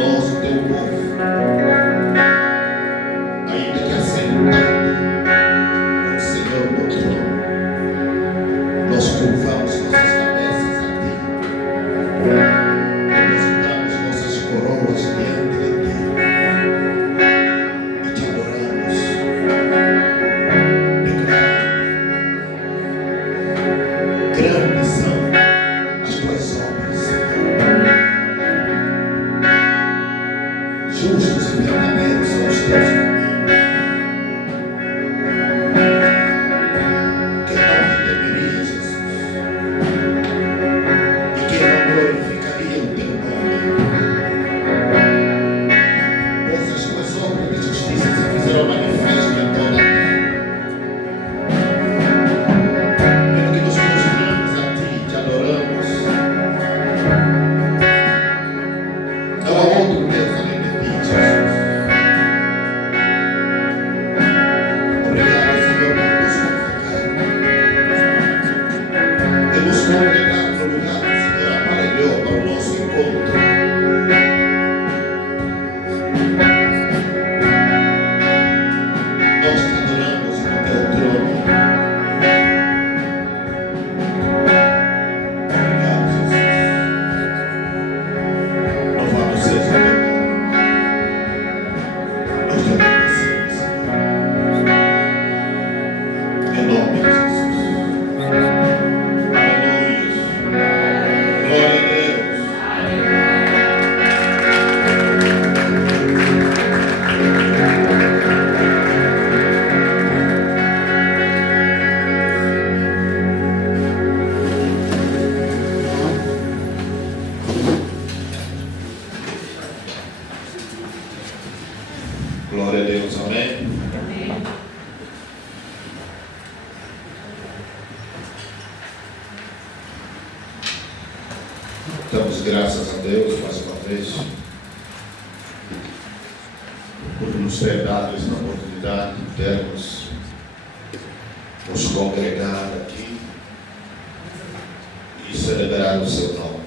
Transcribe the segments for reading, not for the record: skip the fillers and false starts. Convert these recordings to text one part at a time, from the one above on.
nós, o teu povo, ainda que assentado com o Senhor no trono, nós curvamos nossas cabeças a Ti, depositamos nossas coroas diante de Ti e Te adoramos, declarando: grandes são as Tuas obras, Senhor. Justos e verdadeiros são os Teus caminhos. Que não te temeria, Jesus, e que não glorificaria o Teu nome, pois as Tuas obras de justiça se fizeram manifestas em toda a terra. Pelo que nos prostramos a Ti, Te adoramos. Não há outro Deus além de Ti, Jesus. Obrigado, Senhor, por nos convocar e nos congregar no lugar que o Senhor aparelhou para o nosso encontro. Nós Te adoramos no Teu trono. Obrigado, Jesus. Louvado seja o Teu nome. Nós Te agradecemos, Senhor. Em nome de Jesus. Aleluia. Glória a Deus. Glória a Deus, amém. Damos graças a Deus mais uma vez por nos ter dado esta oportunidade de termos nos congregar aqui e celebrar o Seu nome.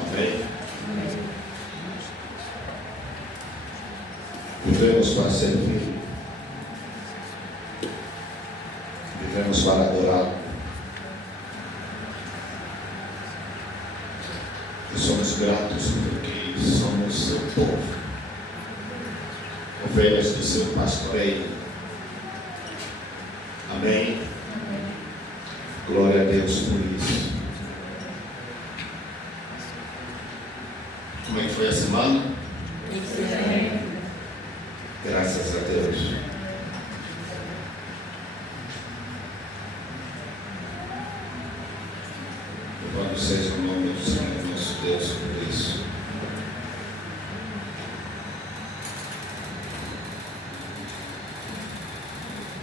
Amém. Vivemos para servir, vivemos para adorar. E somos gratos porque somos Seu povo, ovelhas do Seu pastoreio. Amém. Glória a Deus por isso. Como é que foi a semana? Graças a Deus. Louvado seja o nome do Senhor nosso Deus por isso.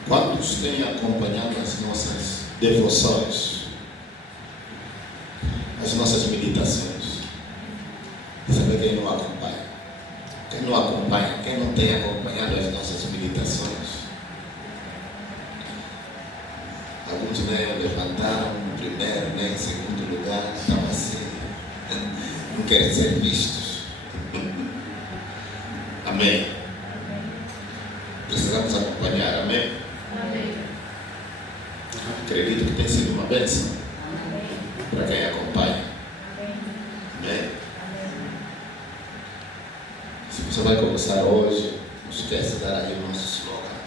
Quantos têm acompanhado as nossas devoções, as nossas meditações? Sabe quem não acompanha? Quem não acompanha, quem não tem acompanhado as nossas meditações? Alguns nem levantaram no primeiro, nem em segundo lugar, estão assim, não querem ser vistos. Amém. Precisamos acompanhar, amém? Acredito que tem sido uma bênção para quem acompanha. Amém? Se você vai começar hoje, não esquece de dar aí o nosso slogan.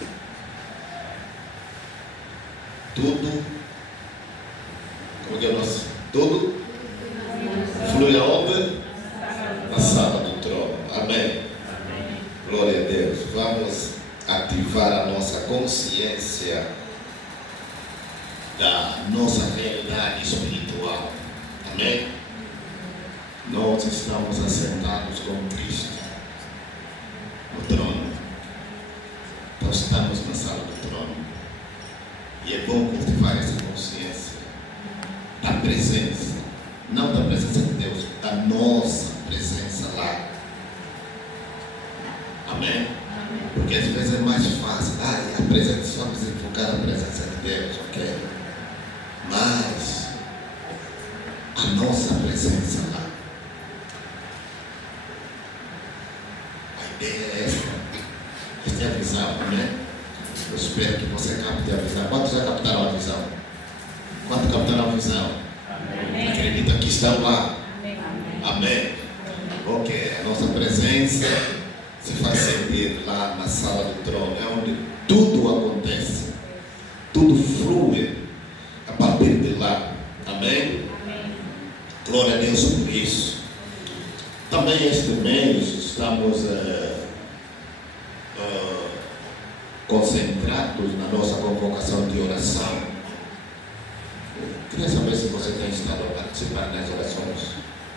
Tudo, como que é o nosso? Tudo flui aonde? Na sala do trono. Amém? Glória a Deus. Vamos ativar a nossa consciência da nossa realidade espiritual. Amém? Nós estamos assentados com Cristo no trono. Então estamos na sala do trono. E é bom cultivar essa consciência da presença, não da presença de Deus, da nossa presença lá. Amém? Porque às vezes é mais fácil. A presença, vamos invocar a presença de Deus, ok? Mas a nossa presença lá Esta é a visão, amém? Eu espero que você capte a visão. Quantos já captaram a visão? Quantos captaram a visão? Amém. Acredita que estão lá? Amém. Amém. Ok, a nossa presença se faz sentir lá na sala do trono, é onde tudo acontece, tudo flui a partir de lá. Amém? Amém. Glória a Deus por isso. Também este mês estamos concentrados na nossa convocação de oração. Queria saber se você tem estado a participar das orações.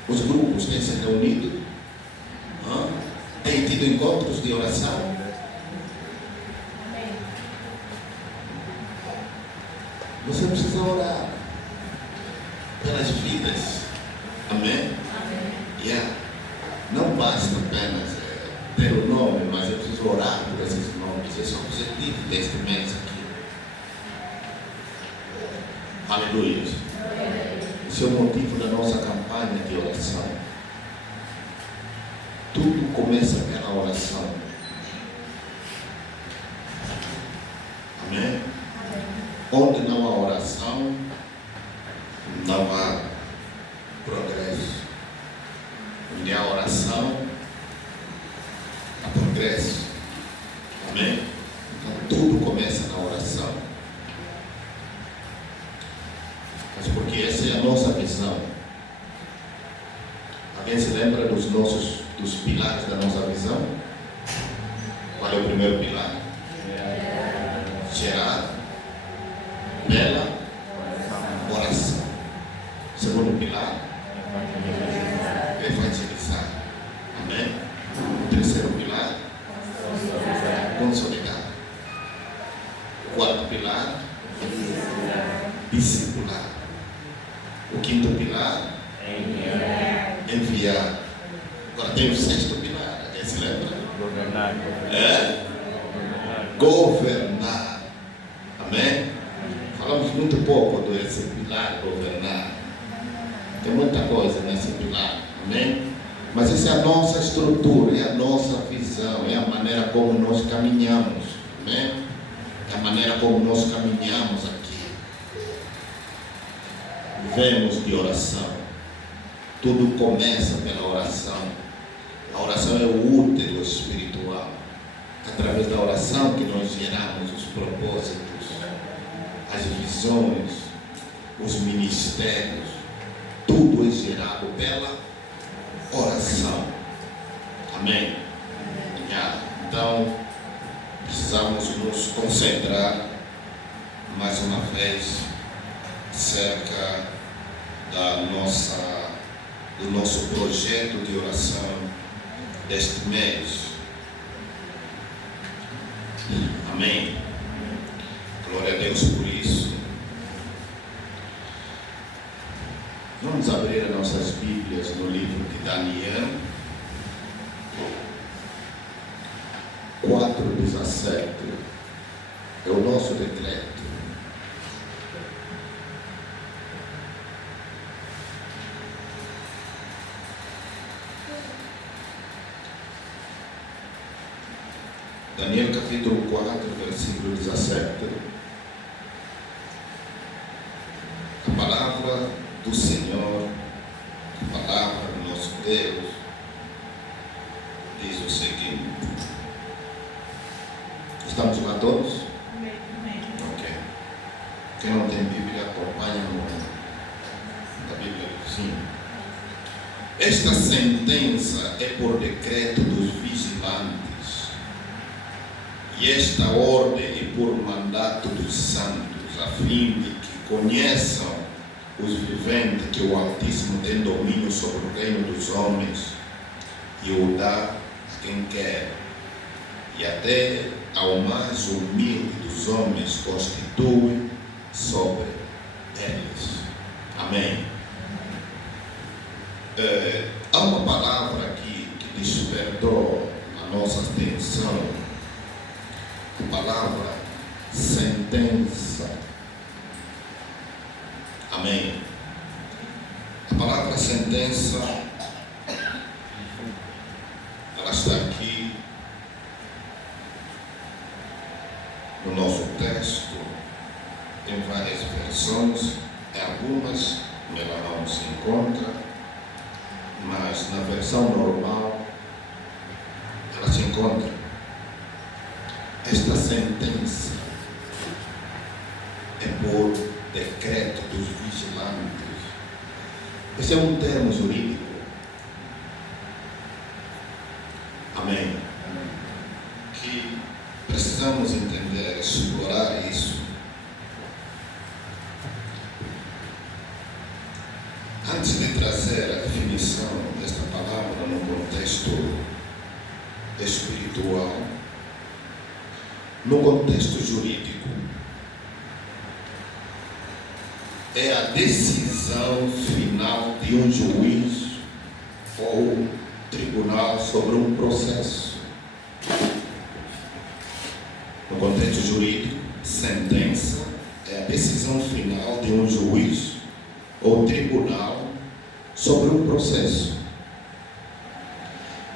Os grupos têm se reunido? Têm tido encontros de oração? Você precisa orar pelas vidas. Amém? Yeah. Não basta apenas ter o nome, mas eu preciso orar por esses nomes. Esse é o objetivo deste mês aqui. Aleluia. Esse é o motivo da nossa campanha de oração. Tudo começa pela oração. Amém? Onde não há oração, não há progresso. Onde há oração, há progresso. Amém? Então tudo começa na oração. Mas porque essa é a nossa visão. Alguém se lembra dos pilares da nossa visão? Qual é o primeiro pilar? Gerar bela oração. Segundo pilar, evangelizar. Amém? O terceiro pilar, consolidar. O quarto pilar, discipular. O quinto pilar, enviar. Agora tem o sexto pilar. Alguém se lembra? Governar. Governar. Amém? Falamos muito pouco desse pilar, governar. Tem muita coisa nesse pilar. Amém? Mas essa é a nossa estrutura, é a nossa visão, é a maneira como nós caminhamos. Amém? É a maneira como nós caminhamos aqui. Vemos de oração. Tudo começa pela oração. A oração é o útero espiritual. Através da oração que nós geramos os propósitos, as visões, os ministérios. Tudo é gerado pela oração. Amém? Então, precisamos nos concentrar mais uma vez acerca do nosso projeto de oração deste mês. Amém? Glória a Deus por isso. Vamos abrir as nossas Bíblias no livro de Daniel 4:17. É o nosso decreto. Daniel capítulo 4, versículo 17. A palavra do Senhor, a palavra do nosso Deus, diz o seguinte. Estamos lá todos? Amém. Ok. Quem não tem Bíblia, acompanha na Bíblia do Vizinho. Esta sentença é por decreto dos vigilantes. E esta ordem é por mandato dos santos, a fim de que conheçam os viventes que o Altíssimo tem domínio sobre o reino dos homens e o dá a quem quer, e até ao mais humilde dos homens constitui sobre eles. Amém. Há uma palavra aqui que despertou a nossa atenção. A palavra sentença. Amém. A palavra sentença, ela está aqui no nosso texto, tem várias versões, em algumas ela não se encontra, mas na versão normal ela se encontra. Esta sentença é por decreto dos vigilantes. Esse é um termo jurídico. Amém? Que precisamos entender, explorar isso. Antes de trazer a definição desta palavra no contexto espiritual, no contexto jurídico, é a decisão final de um juiz ou tribunal sobre um processo. No contexto jurídico, sentença é a decisão final de um juiz ou tribunal sobre um processo.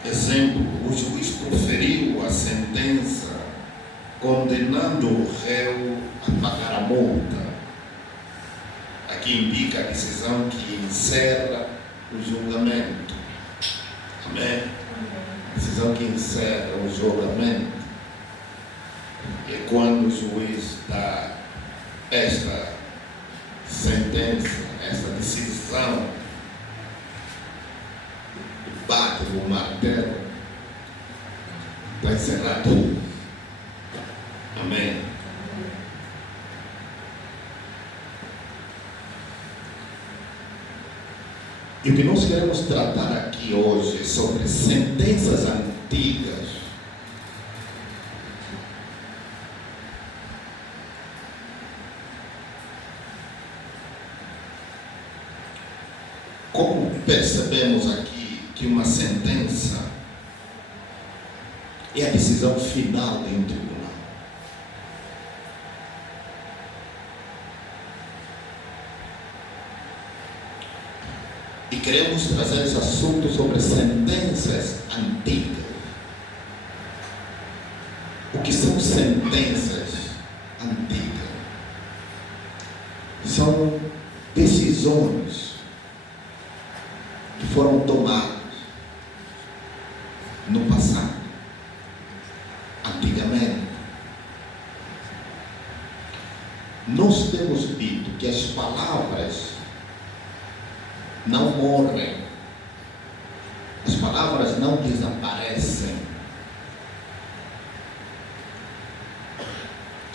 Exemplo, o juiz proferiu a sentença condenando o réu a pagar a multa. Aqui indica a decisão que encerra o julgamento. Amém? Decisão que encerra o julgamento. É quando o juiz dá esta sentença, esta decisão, bate o martelo para encerrar tudo. Amém? E o que nós queremos tratar aqui hoje é sobre sentenças antigas. Como percebemos aqui que uma sentença é a decisão final de um tribunal. E queremos trazer esse assunto sobre sentenças antigas. O que são sentenças antigas? São decisões que foram tomadas no passado, antigamente. Nós temos dito que as palavras não morrem, as palavras não desaparecem.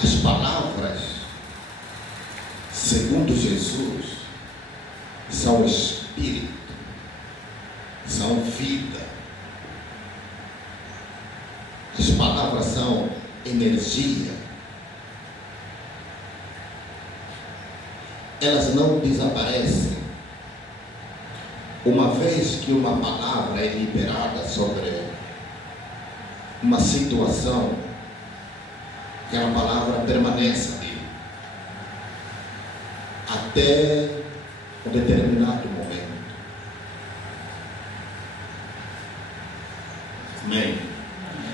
As palavras, segundo Jesus, são espírito, são vida. As palavras são energia. Elas não desaparecem. Uma vez que uma palavra é liberada sobre uma situação, aquela palavra permanece ali até um determinado momento. Amém?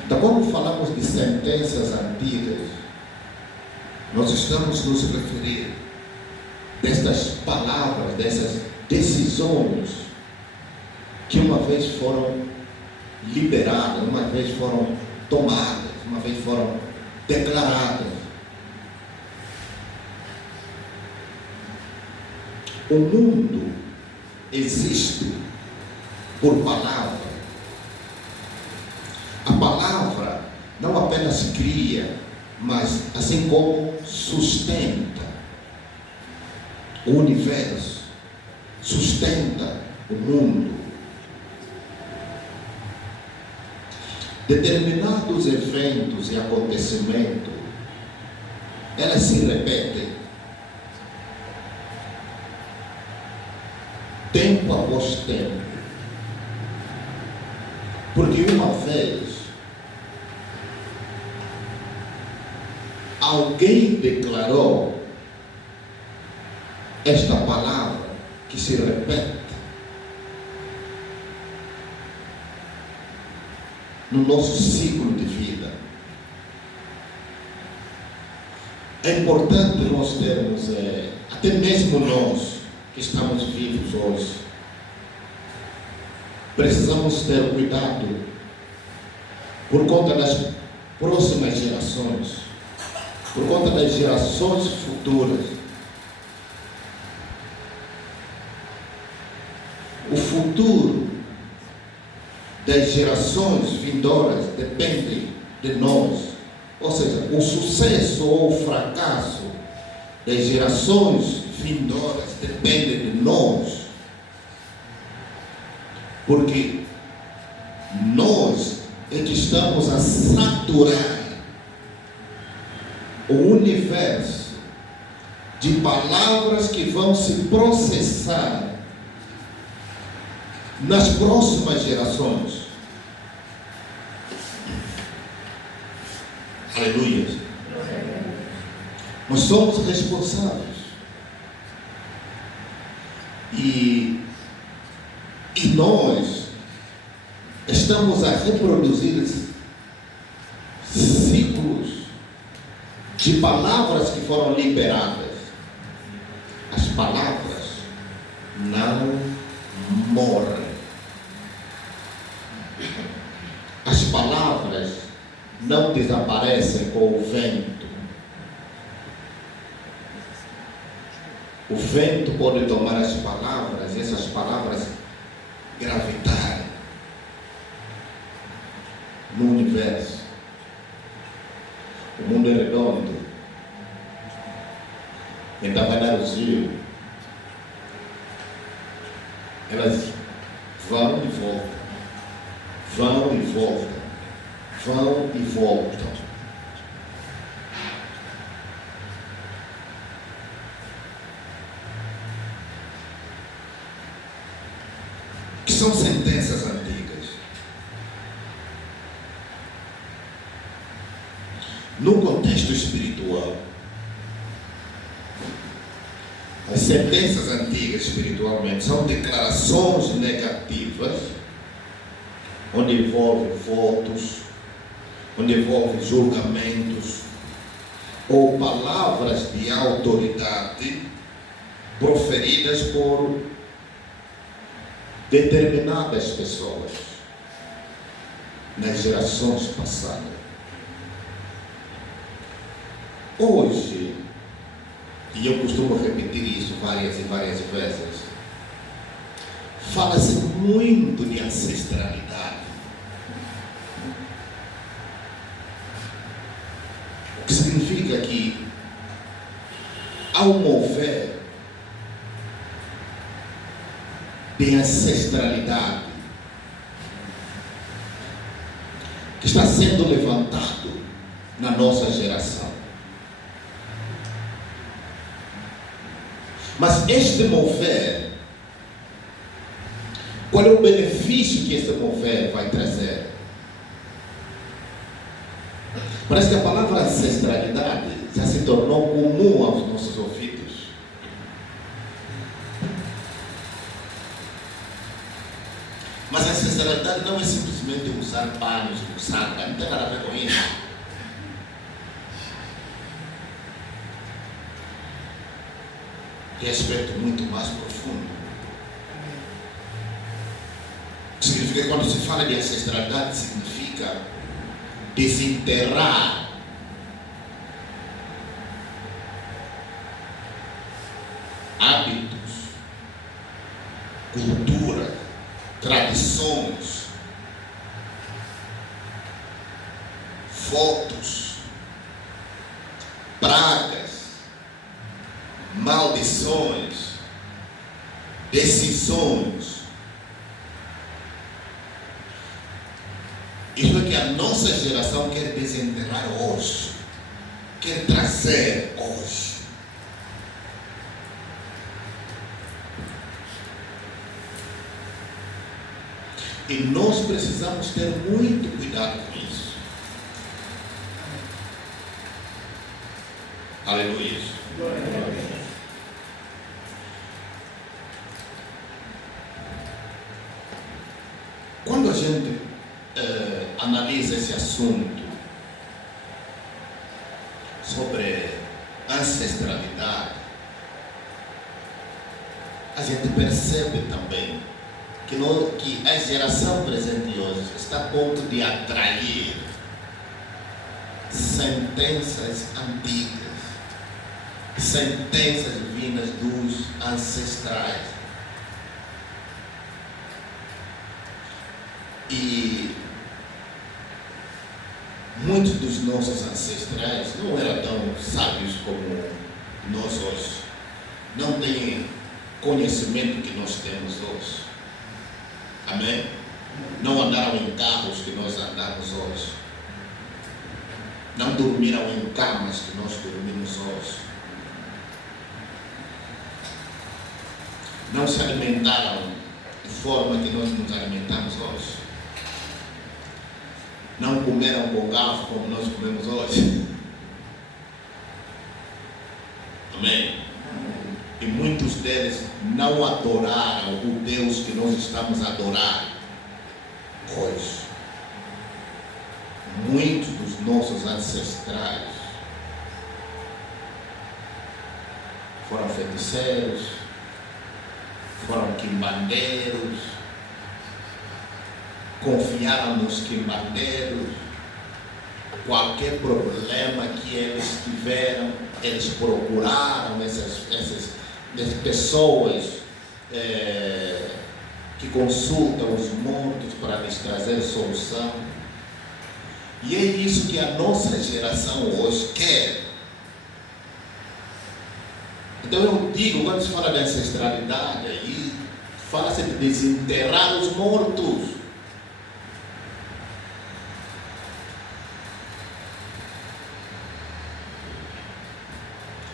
Então, quando falamos de sentenças antigas, nós estamos nos referindo destas palavras, dessas decisões que uma vez foram liberadas, uma vez foram tomadas, uma vez foram declaradas. O mundo existe por palavra. A palavra não apenas cria, mas assim como sustenta o universo, sustenta o mundo. Determinados eventos e acontecimentos, elas se repetem tempo após tempo, porque uma vez alguém declarou esta palavra que se repete no nosso ciclo de vida. é importante nós termos, até mesmo nós que estamos vivos hoje, precisamos ter cuidado por conta das próximas gerações, por conta das gerações futuras. O futuro das gerações vindouras depende de nós. Ou seja, o sucesso ou o fracasso das gerações vindouras depende de nós. Porque nós é que estamos a saturar o universo de palavras que vão se processar nas próximas gerações. Aleluia. Nós somos responsáveis. E nós estamos a reproduzir ciclos de palavras que foram liberadas. As palavras não morrem. As palavras não desaparecem com o vento. O vento pode tomar as palavras e essas palavras gravitarem no universo. O mundo é redondo. Então vai dar o giro. Elas vão e voltam. Vão e voltam. Vão e voltam. Que são sentenças antigas. No contexto espiritual, as sentenças antigas espiritualmente são declarações negativas, onde envolve votos, onde envolve julgamentos ou palavras de autoridade proferidas por determinadas pessoas nas gerações passadas. Hoje, e eu costumo repetir isso várias e várias vezes, fala-se muito de ancestralidade. O que significa que há um mover de ancestralidade que está sendo levantado na nossa geração. Mas este mover, qual é o benefício que este mover vai trazer? Parece que a palavra ancestralidade já se tornou comum aos nossos ouvidos. Mas a ancestralidade não é simplesmente usar panos, usar, não tem nada a ver com isso. Tem aspecto muito mais profundo. Significa que quando se fala de ancestralidade, significa desenterrar hábitos, cultura, tradições, votos, pragas, maldições, decisões. Isso é que a nossa geração quer desenterrar hoje, quer trazer hoje. E nós precisamos ter muito cuidado com isso. Aleluia. Quando a gente analisa esse assunto sobre ancestralidade, a gente percebe também que a geração presente hoje está a ponto de atrair sentenças antigas, sentenças vindas dos ancestrais. E muitos dos nossos ancestrais não eram tão sábios como nós hoje. Não têm conhecimento que nós temos hoje. Amém? Não andaram em carros que nós andamos hoje. Não dormiram em camas que nós dormimos hoje. Não se alimentaram de forma que nós nos alimentamos hoje. Não comeram com garfo como nós comemos hoje. Amém? E muitos deles não adoraram o Deus que nós estamos a adorar hoje. Muitos dos nossos ancestrais foram feiticeiros, foram quimbandeiros, confiaram nos quimbandeiros. Qualquer problema que eles tiveram, eles procuraram essas pessoas que consultam os mortos para lhes trazer solução. E é isso que a nossa geração hoje quer. Então eu digo, quando se fala de ancestralidade, aí fala-se de desenterrar os mortos.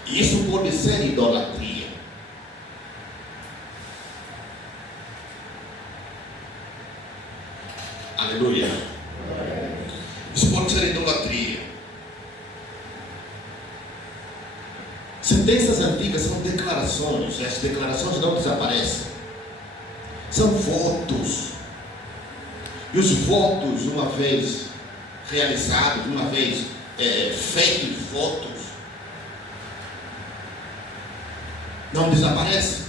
Isso pode ser idolatria. Aleluia. Isso pode ser idolatria. Sentenças antigas são declarações. As declarações não desaparecem. São votos. E os votos, uma vez realizados, uma vez feitos votos, não desaparece.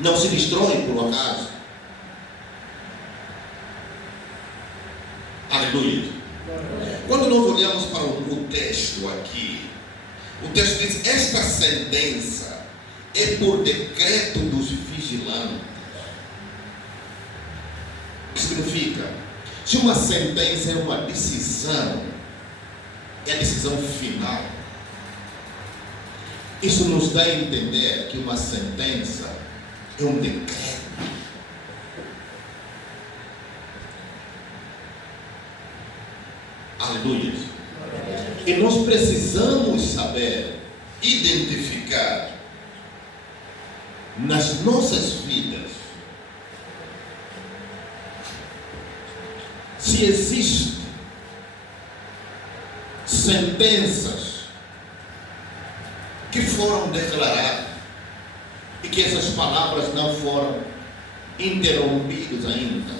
Não se destrói por acaso. Aleluia. Quando nós olhamos para o texto aqui, o texto diz: esta sentença é por decreto dos vigilantes. O que significa? Se uma sentença é uma decisão, é a decisão final. Isso nos dá a entender que uma sentença é um decreto. Aleluia. E nós precisamos saber identificar nas nossas vidas se existem sentenças que foram declaradas e que essas palavras não foram interrompidas ainda,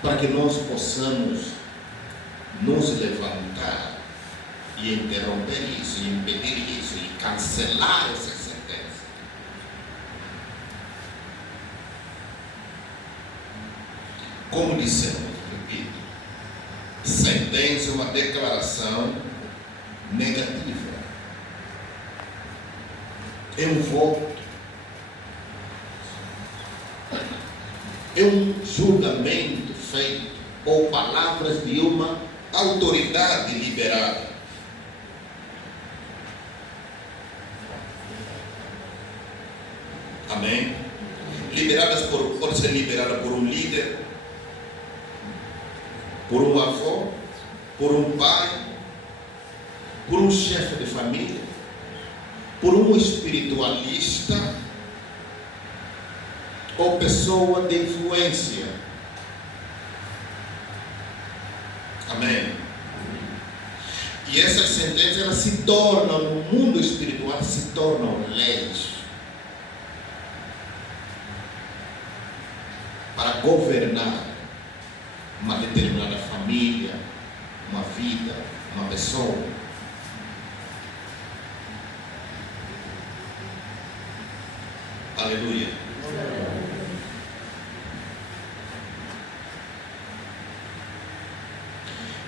para que nós possamos nos levantar e interromper isso, e impedir isso, e cancelar essa sentença. Como dissemos, repito, sentença é uma declaração negativa. É um voto. É um julgamento feito, ou palavras de uma autoridade liberada. Amém? Pode ser liberada por um líder, por um avô, por um pai, por um chefe de família, por um espiritualista ou pessoa de influência. Amém? E essas sentenças, elas se tornam, no mundo espiritual, se tornam leis para governar uma determinada família, uma vida, uma pessoa. Aleluia.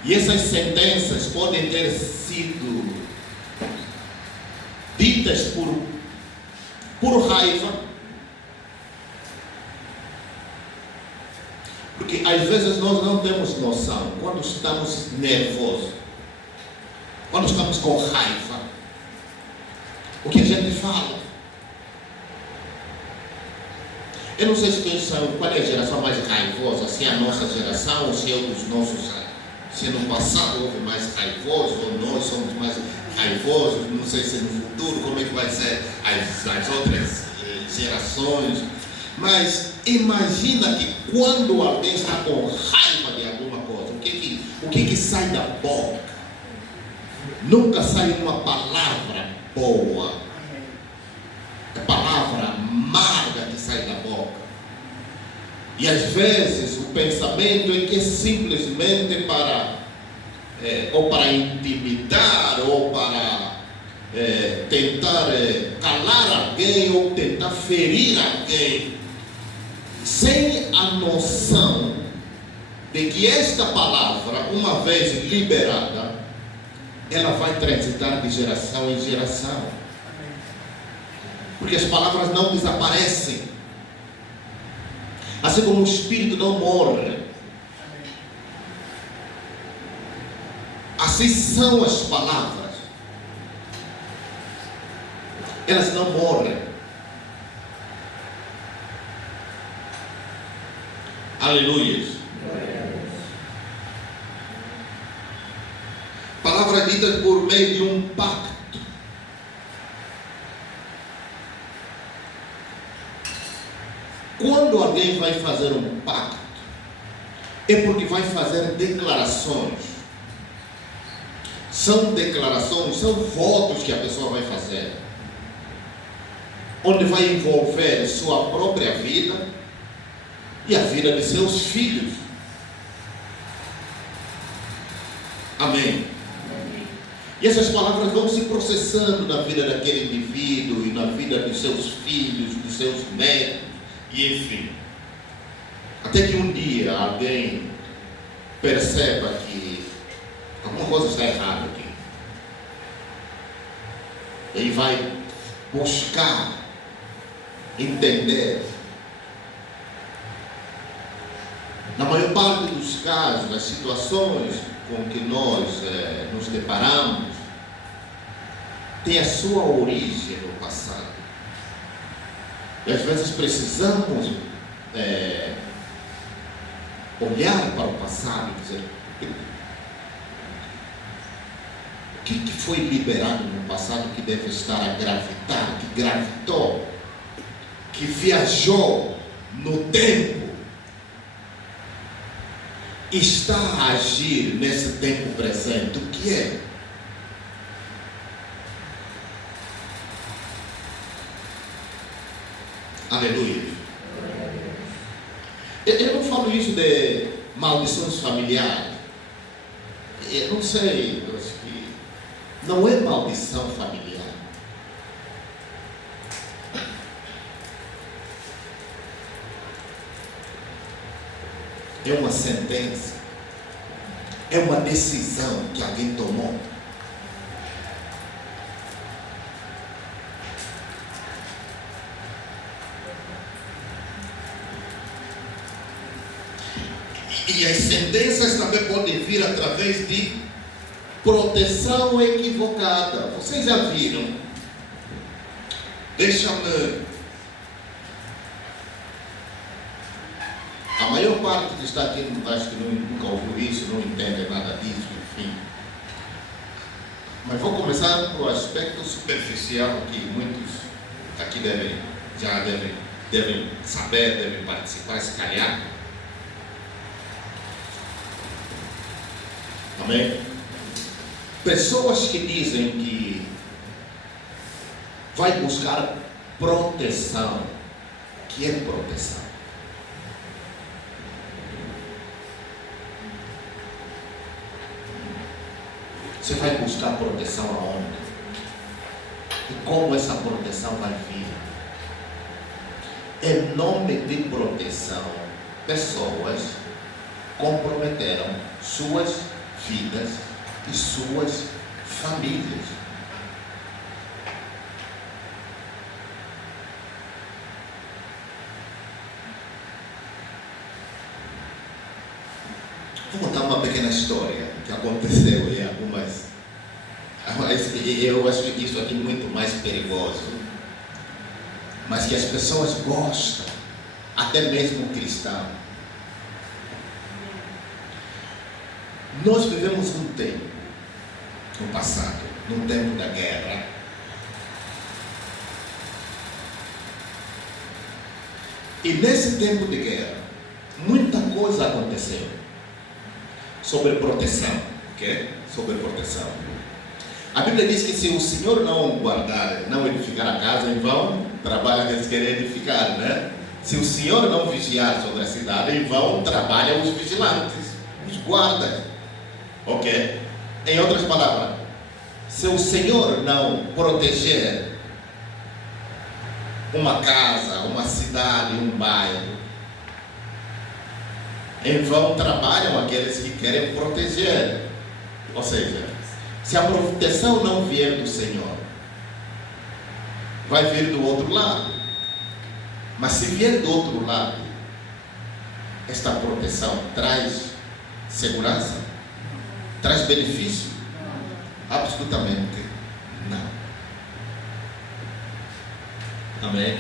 E essas sentenças podem ter sido ditas por raiva, porque às vezes nós não temos noção, quando estamos nervosos, quando estamos com raiva, o que a gente fala. Eu não sei qual é a geração mais raivosa, se é a nossa geração ou se é dos nossos, se no passado houve mais raivosos ou nós somos mais raivosos, não sei se no futuro como é que vai ser as outras gerações, mas imagina que quando alguém está com raiva de alguma coisa, o que sai da boca? Nunca sai uma palavra boa, é palavra amarga que sai da boca. E às vezes o pensamento é que é simplesmente ou para intimidar, ou para tentar calar alguém, ou tentar ferir alguém, sem a noção de que esta palavra, uma vez liberada, ela vai transitar de geração em geração. Porque as palavras não desaparecem. Assim como o espírito não morre, assim são as palavras. Elas não morrem. Aleluia. Palavras ditas por meio de um pacto. Quando alguém vai fazer um pacto, é porque vai fazer declarações. São declarações, são votos que a pessoa vai fazer, onde vai envolver sua própria vida e a vida de seus filhos. Amém. E essas palavras vão se processando na vida daquele indivíduo e na vida dos seus filhos, dos seus netos, e enfim, até que um dia alguém perceba que alguma coisa está errada aqui. Ele vai buscar entender. Na maior parte dos casos, as situações com que nós nos deparamos tem a sua origem no passado. E às vezes precisamos olhar para o passado e dizer: o que foi liberado no passado que deve estar a gravitar, que gravitou, que viajou no tempo, está a agir nesse tempo presente? O que é? Aleluia. Eu não falo isso de maldições familiares. Eu não sei, eu acho que não é maldição familiar. É uma sentença. É uma decisão que alguém tomou. E as sentenças também podem vir através de proteção equivocada. Vocês já viram? Deixa-me. A maior parte que está aqui, acho que nunca ouviu isso, não entende nada disso, enfim. Mas vou começar pelo aspecto superficial que muitos aqui devem saber, devem participar, se calhar. Amém? Pessoas que dizem que vai buscar proteção. O que é proteção? Você vai buscar proteção aonde? E como essa proteção vai vir? Em nome de proteção, pessoas comprometeram suas vidas e suas famílias. Vou contar uma pequena história que aconteceu em algumas. Eu acho isso aqui muito mais perigoso, mas que as pessoas gostam, até mesmo cristãos. Nós vivemos um tempo, no passado, no tempo da guerra, e nesse tempo de guerra, muita coisa aconteceu sobre proteção, ok? Sobre proteção. A Bíblia diz que se o Senhor não guardar, não edificar a casa, em vão trabalha aqueles que querem edificar, né? Se o Senhor não vigiar sobre a cidade, em vão trabalham os vigilantes, os guardas, ok? Em outras palavras, se o Senhor não proteger uma casa, uma cidade, um bairro, em vão trabalham aqueles que querem proteger. Ou seja, se a proteção não vier do Senhor, vai vir do outro lado. Mas se vier do outro lado, esta proteção traz segurança? Traz benefício? Absolutamente não. Amém?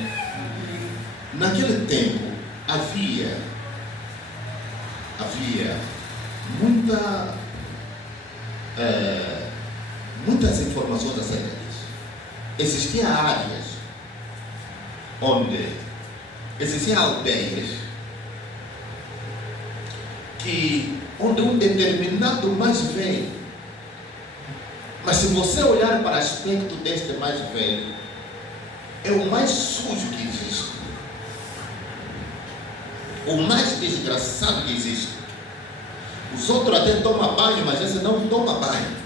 Naquele tempo havia muitas informações acerca disso. Existiam áreas onde existiam aldeias onde um determinado mais velho, mas se você olhar para o aspecto deste mais velho, é o mais sujo que existe, o mais desgraçado que existe. Os outros até tomam banho, mas esse não toma banho,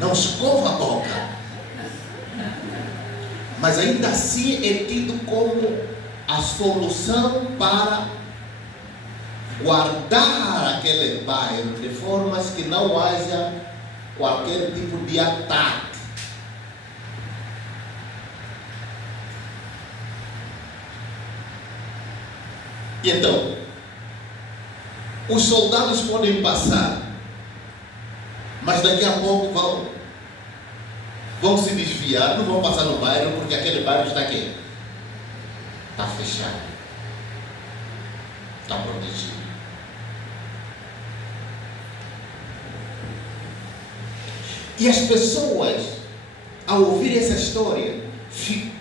não escova a boca, mas ainda assim é tido como a solução para guardar aquele bairro de formas que não haja qualquer tipo de ataque. E então, os soldados podem passar, mas daqui a pouco vão se desviar, não vão passar no bairro, porque aquele bairro está aqui, está fechado, está protegido. E as pessoas, ao ouvir essa história,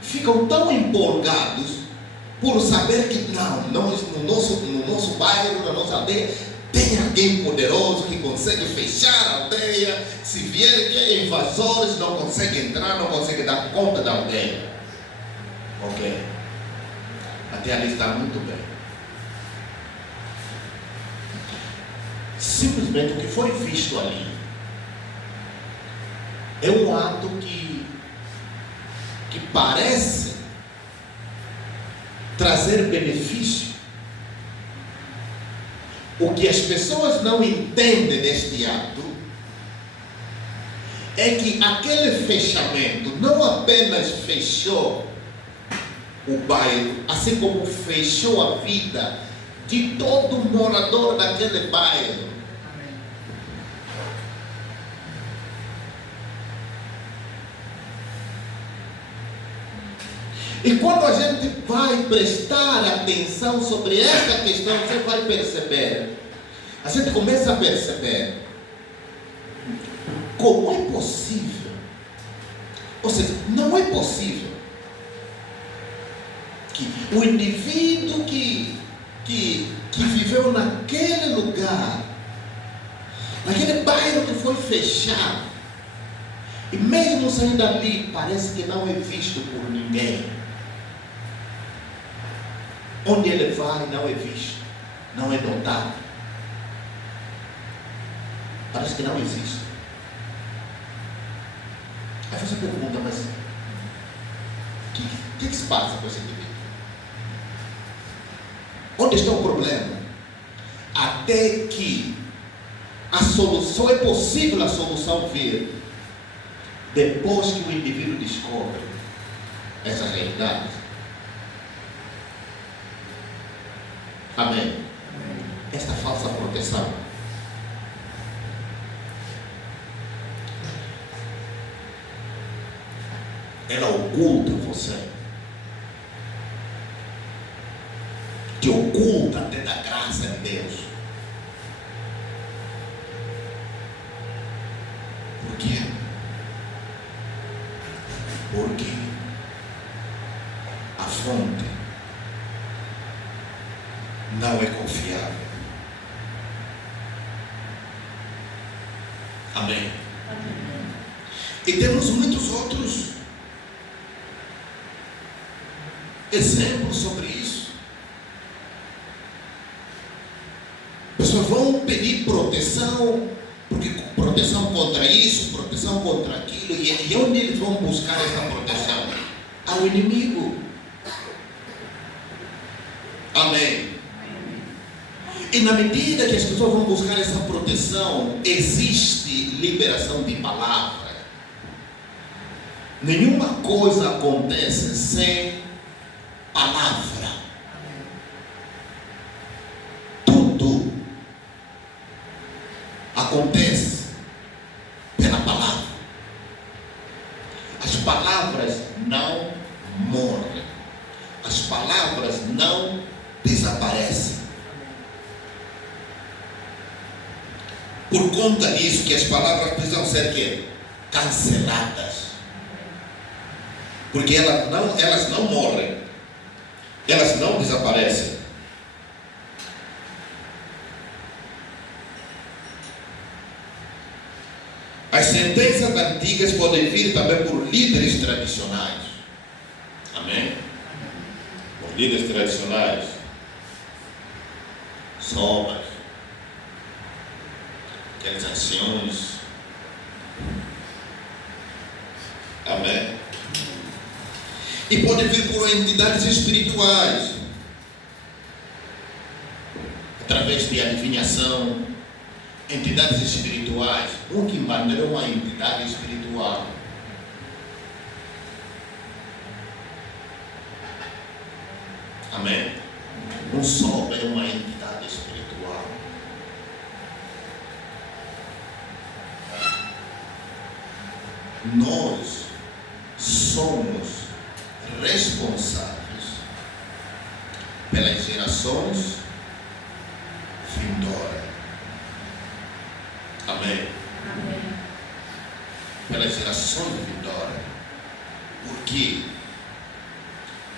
ficam tão empolgados por saber que no nosso bairro, na nossa aldeia, tem alguém poderoso que consegue fechar a aldeia. Se vierem invasores, não conseguem entrar, não conseguem dar conta da aldeia. Ok. Até ali está muito bem. Simplesmente o que foi visto ali é um ato que parece trazer benefício. O que as pessoas não entendem deste ato é que aquele fechamento não apenas fechou o bairro, assim como fechou a vida de todo morador daquele bairro. E quando a gente vai prestar atenção sobre esta questão, você vai perceber, a gente começa a perceber como é possível, ou seja, não é possível que o indivíduo que viveu naquele lugar, naquele bairro que foi fechado, e mesmo saindo dali, parece que não é visto por ninguém. Onde ele vai não é visto, não é notado. Parece que não existe. Aí você pergunta, mas o que se passa com esse indivíduo? Onde está o problema? Até que a solução, é possível a solução vir depois que o indivíduo descobre essa realidade. Amém? Esta falsa proteção ela oculta você, te oculta até da graça de Deus. Por quê? Porque a fonte não é confiável. Amém? E temos muitos outros exemplos sobre isso. Pessoas vão pedir proteção, porque proteção contra isso, proteção contra aquilo, e onde eles vão buscar essa proteção? Ao inimigo. Amém? E na medida que as pessoas vão buscar essa proteção, existe liberação de palavra. Nenhuma coisa acontece sem palavra. Tudo acontece pela palavra. As palavras não morrem. As palavras não desaparecem. Por conta disso que as palavras precisam ser canceladas. Porque elas não morrem. Elas não desaparecem. As sentenças antigas podem vir também por líderes tradicionais. Amém? Por líderes tradicionais. Sobras. Aquelas ações. Amém? E pode vir por entidades espirituais, através de adivinhação, entidades espirituais. Um quimbanda é uma entidade espiritual. Amém? Um sobra é uma entidade espiritual. Nós somos responsáveis pelas gerações vindouras. Amém? Amém. Pelas gerações vindouras. Porque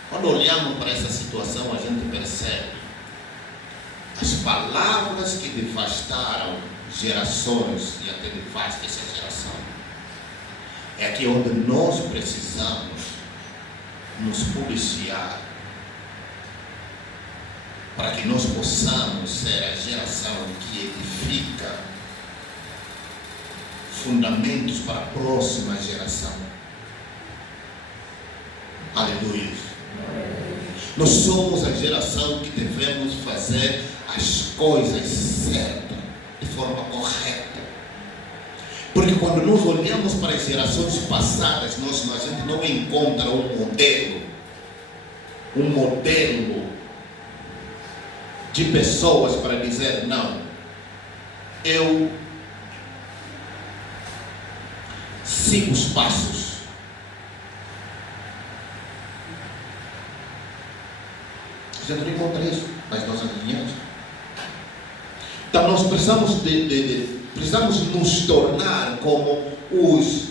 quando olhamos para essa situação, a gente percebe as palavras que devastaram gerações e até devastam essa geração. É aqui onde nós precisamos nos policiar para que nós possamos ser a geração que edifica fundamentos para a próxima geração. Aleluia. Nós somos a geração que devemos fazer as coisas certas, de forma correta. Porque quando nós olhamos para as gerações passadas, a gente não encontra um modelo de pessoas para dizer, não, eu sigo os passos. A gente não encontra isso nas nossas linhas. Então nós precisamos precisamos nos tornar como os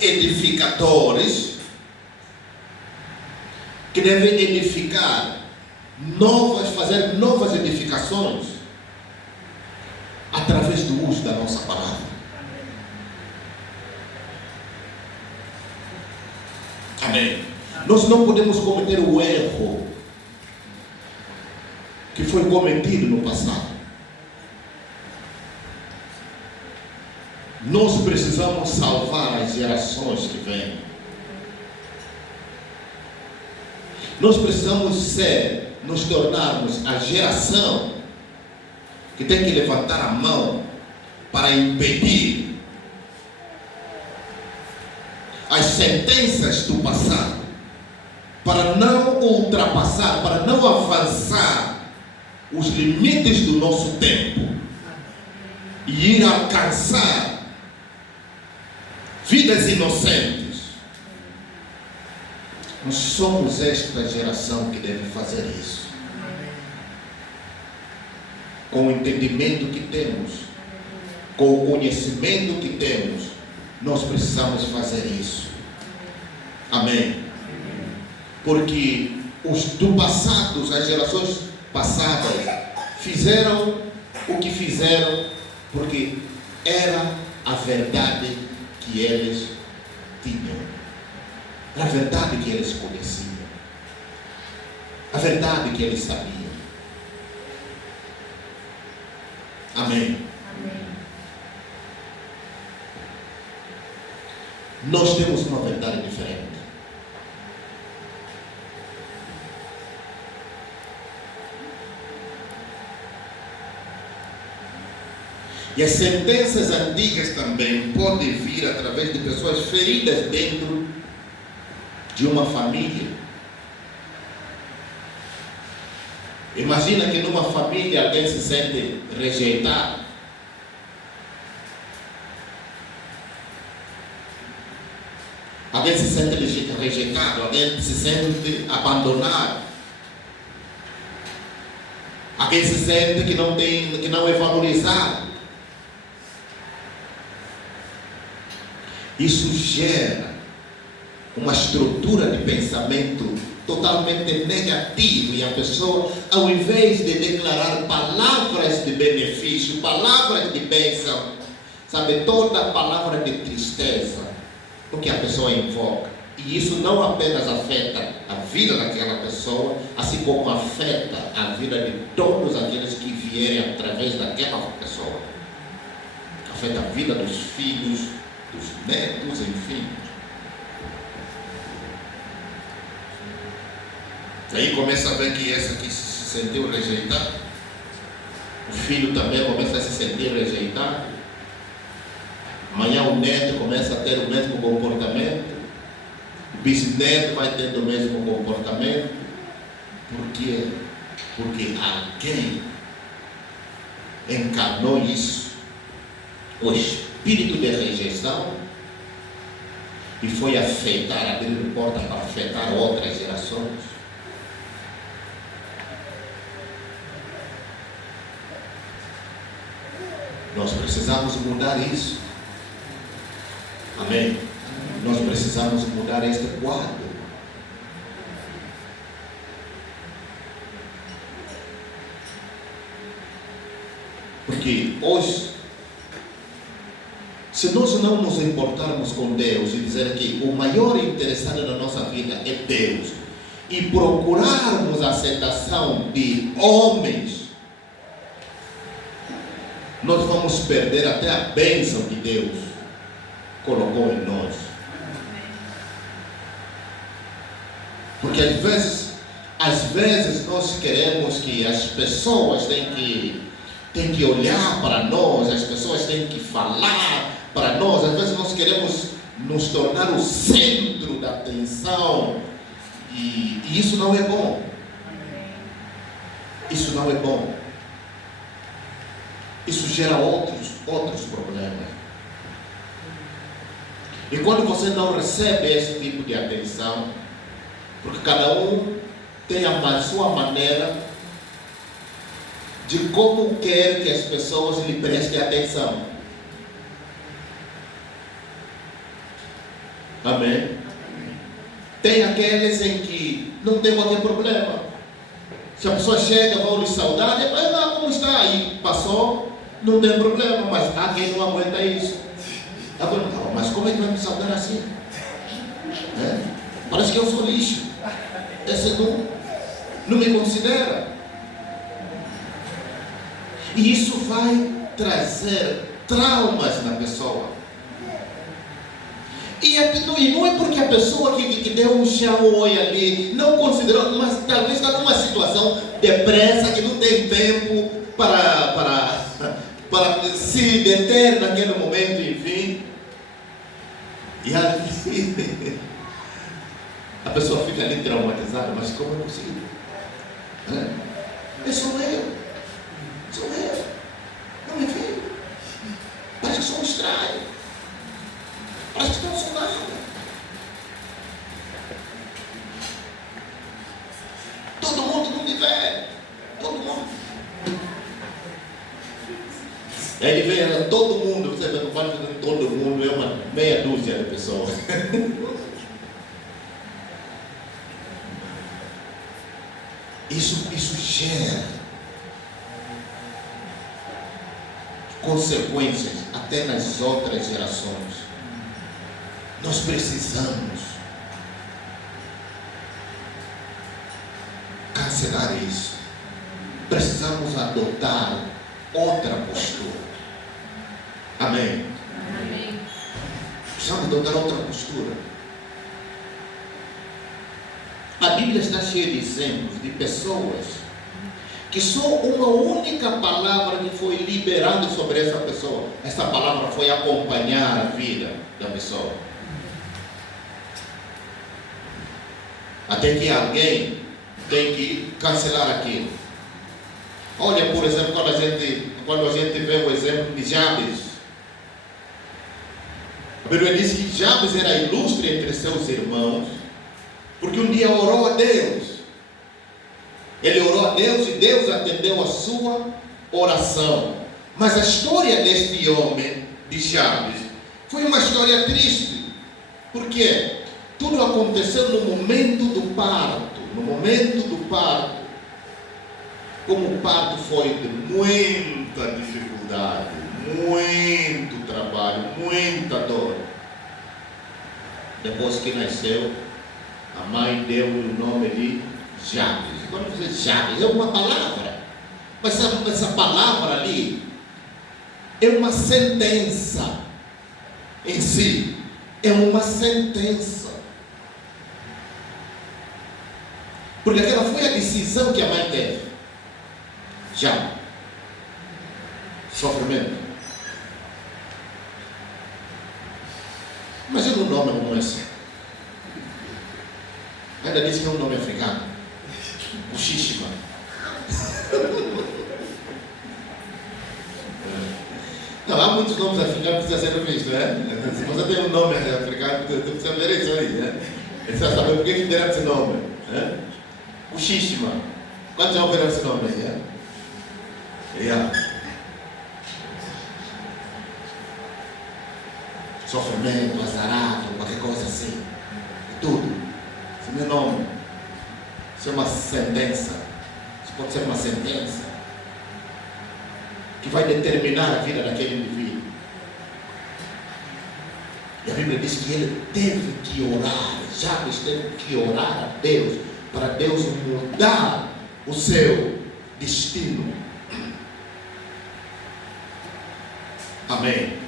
edificadores que devem edificar fazer novas edificações através do uso da nossa palavra. Amém. Nós não podemos cometer o erro que foi cometido no passado. Nós precisamos salvar as gerações que vêm. Nós precisamos nos tornarmos a geração que tem que levantar a mão para impedir as sentenças do passado, para não ultrapassar, para não avançar os limites do nosso tempo e ir alcançar vidas inocentes. Nós somos esta geração que deve fazer isso. Com o entendimento que temos, com o conhecimento que temos, nós precisamos fazer isso. Amém? Porque os do passado, as gerações passadas, fizeram o que fizeram porque era a verdade que eles tinham. Era a verdade que eles conheciam. A verdade que eles sabiam. Amém. Amém. Nós temos uma verdade diferente. E as sentenças antigas também podem vir através de pessoas feridas dentro de uma família. Imagina que numa família alguém se sente rejeitado. Alguém se sente rejeitado, alguém se sente abandonado. Alguém se sente que não é valorizado. Isso gera uma estrutura de pensamento totalmente negativo, e a pessoa, ao invés de declarar palavras de benefício, palavras de bênção, sabe, toda palavra de tristeza, o que a pessoa invoca. E isso não apenas afeta a vida daquela pessoa, assim como afeta a vida de todos aqueles que vierem através daquela pessoa. Afeta a vida dos filhos, dos netos, enfim. Aí começa a ver que essa que se sentiu rejeitada, o filho também começa a se sentir rejeitado. Amanhã o neto começa a ter o mesmo comportamento, o bisneto vai tendo o mesmo comportamento. Por quê? Porque alguém encarnou isso, o espírito de rejeição, e foi afetar, abrir porta para afetar outras gerações. Nós precisamos mudar isso. Amém? Nós precisamos mudar este quadro. Porque hoje, se nós não nos importarmos com Deus e dizer que o maior interessado na nossa vida é Deus, e procurarmos a aceitação de homens, nós vamos perder até a bênção que Deus colocou em nós. Porque às vezes nós queremos que as pessoas têm que olhar para nós, as pessoas têm que falar para nós. Às vezes nós queremos nos tornar o centro da atenção, e isso não é bom. Isso não é bom. Isso gera outros problemas. E quando você não recebe esse tipo de atenção, porque cada um tem a sua maneira de como quer que as pessoas lhe prestem atenção. Amém? Tem aqueles em que não tem qualquer problema. Se a pessoa chega, vão lhe saudar, como está? Aí passou, não tem problema, mas há quem não aguenta isso. Agora, mas como é que vai me saudar assim? Parece que eu sou lixo. Esse não me considera. E isso vai trazer traumas na pessoa. E não é porque a pessoa que deu um chão ali não considerou, mas talvez está numa situação depressa, que não tem tempo para se deter naquele momento, enfim. E ali a pessoa fica ali traumatizada, mas como é possível? Sou eu. Não me vi. Parece que sou um estranho. Parece que não sou nada. Todo mundo não me vê. Todo mundo. Aí ele vê todo mundo. Você não pode dizer todo mundo, é uma meia dúzia de pessoas. Isso gera consequências até nas outras gerações. Nós precisamos cancelar isso. Precisamos adotar outra postura. Amém? Amém. Precisamos adotar outra postura. A Bíblia está cheia de exemplos de pessoas que só uma única palavra que foi liberada sobre essa pessoa, essa palavra foi acompanhar a vida da pessoa. Até que alguém tem que cancelar aquilo. Olha, por exemplo, quando a gente vê o exemplo de Jabes. A Bíblia diz que Jabes era ilustre entre seus irmãos, porque um dia orou a Deus. Ele orou a Deus e Deus atendeu a sua oração. Mas a história deste homem, de Jabes, foi uma história triste. Por quê? Tudo aconteceu no momento do parto. No momento do parto. Como o parto foi de muita dificuldade, muito trabalho, muita dor. Depois que nasceu, a mãe deu o nome de Jabes. Quando você diz Jabes, é uma palavra. Mas essa palavra ali é uma sentença em si. É uma sentença. Porque aquela foi a decisão que a mãe teve. Já. Sofrimento. Imagina um nome como esse. Ainda diz que é um nome africano. O Xixima. Não, há muitos nomes africanos que precisam ser vistos, né? Se você tem um nome africano, você precisa ver isso aí, né? Você precisa saber por que deram esse nome, né? O Xixima. Quantos já ouviram esse nome aí, né? Sofrimento, azarado, qualquer coisa assim. Tudo. Esse é meu nome. Isso é uma sentença. Isso pode ser uma sentença que vai determinar a vida daquele indivíduo. E a Bíblia diz que ele teve que orar. Jabes teve que orar a Deus para Deus mudar o seu destino. Amém.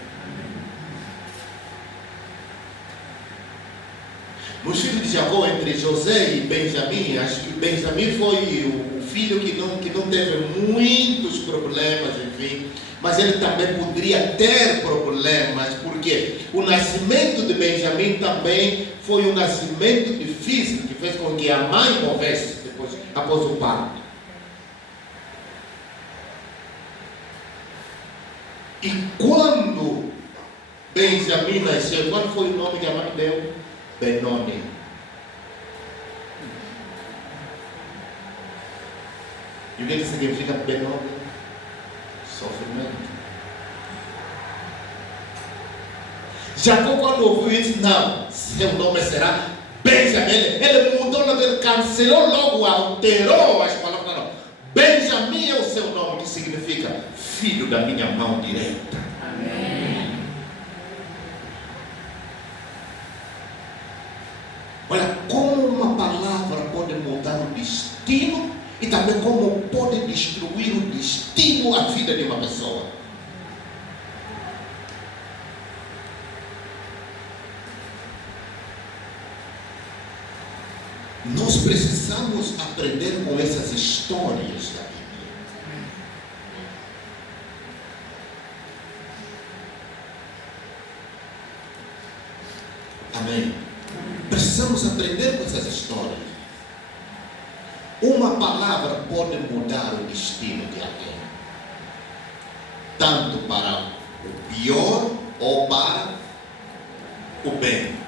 Nos filhos de Jacó, entre José e Benjamim, acho que Benjamim foi o filho que não teve muitos problemas, enfim, mas ele também poderia ter problemas, porque o nascimento de Benjamim também foi um nascimento difícil, que fez com que a mãe morresse após o parto. E quando Benjamim nasceu, qual foi o nome que a mãe deu? Benoni. E o que significa Benoni? Sofrimento. Jacó, quando ouviu isso, não, seu nome será Benjamim. Ele mudou, ele cancelou logo, alterou as palavras. Não. Benjamim é o seu nome, que significa filho da minha mão direita. Amém. Olha como uma palavra pode mudar o destino e também como pode destruir o destino, a vida de uma pessoa. Nós precisamos aprender com essas histórias da Bíblia. Amém? Precisamos aprender com essas histórias. Uma palavra pode mudar o destino de alguém, tanto para o pior ou para o bem.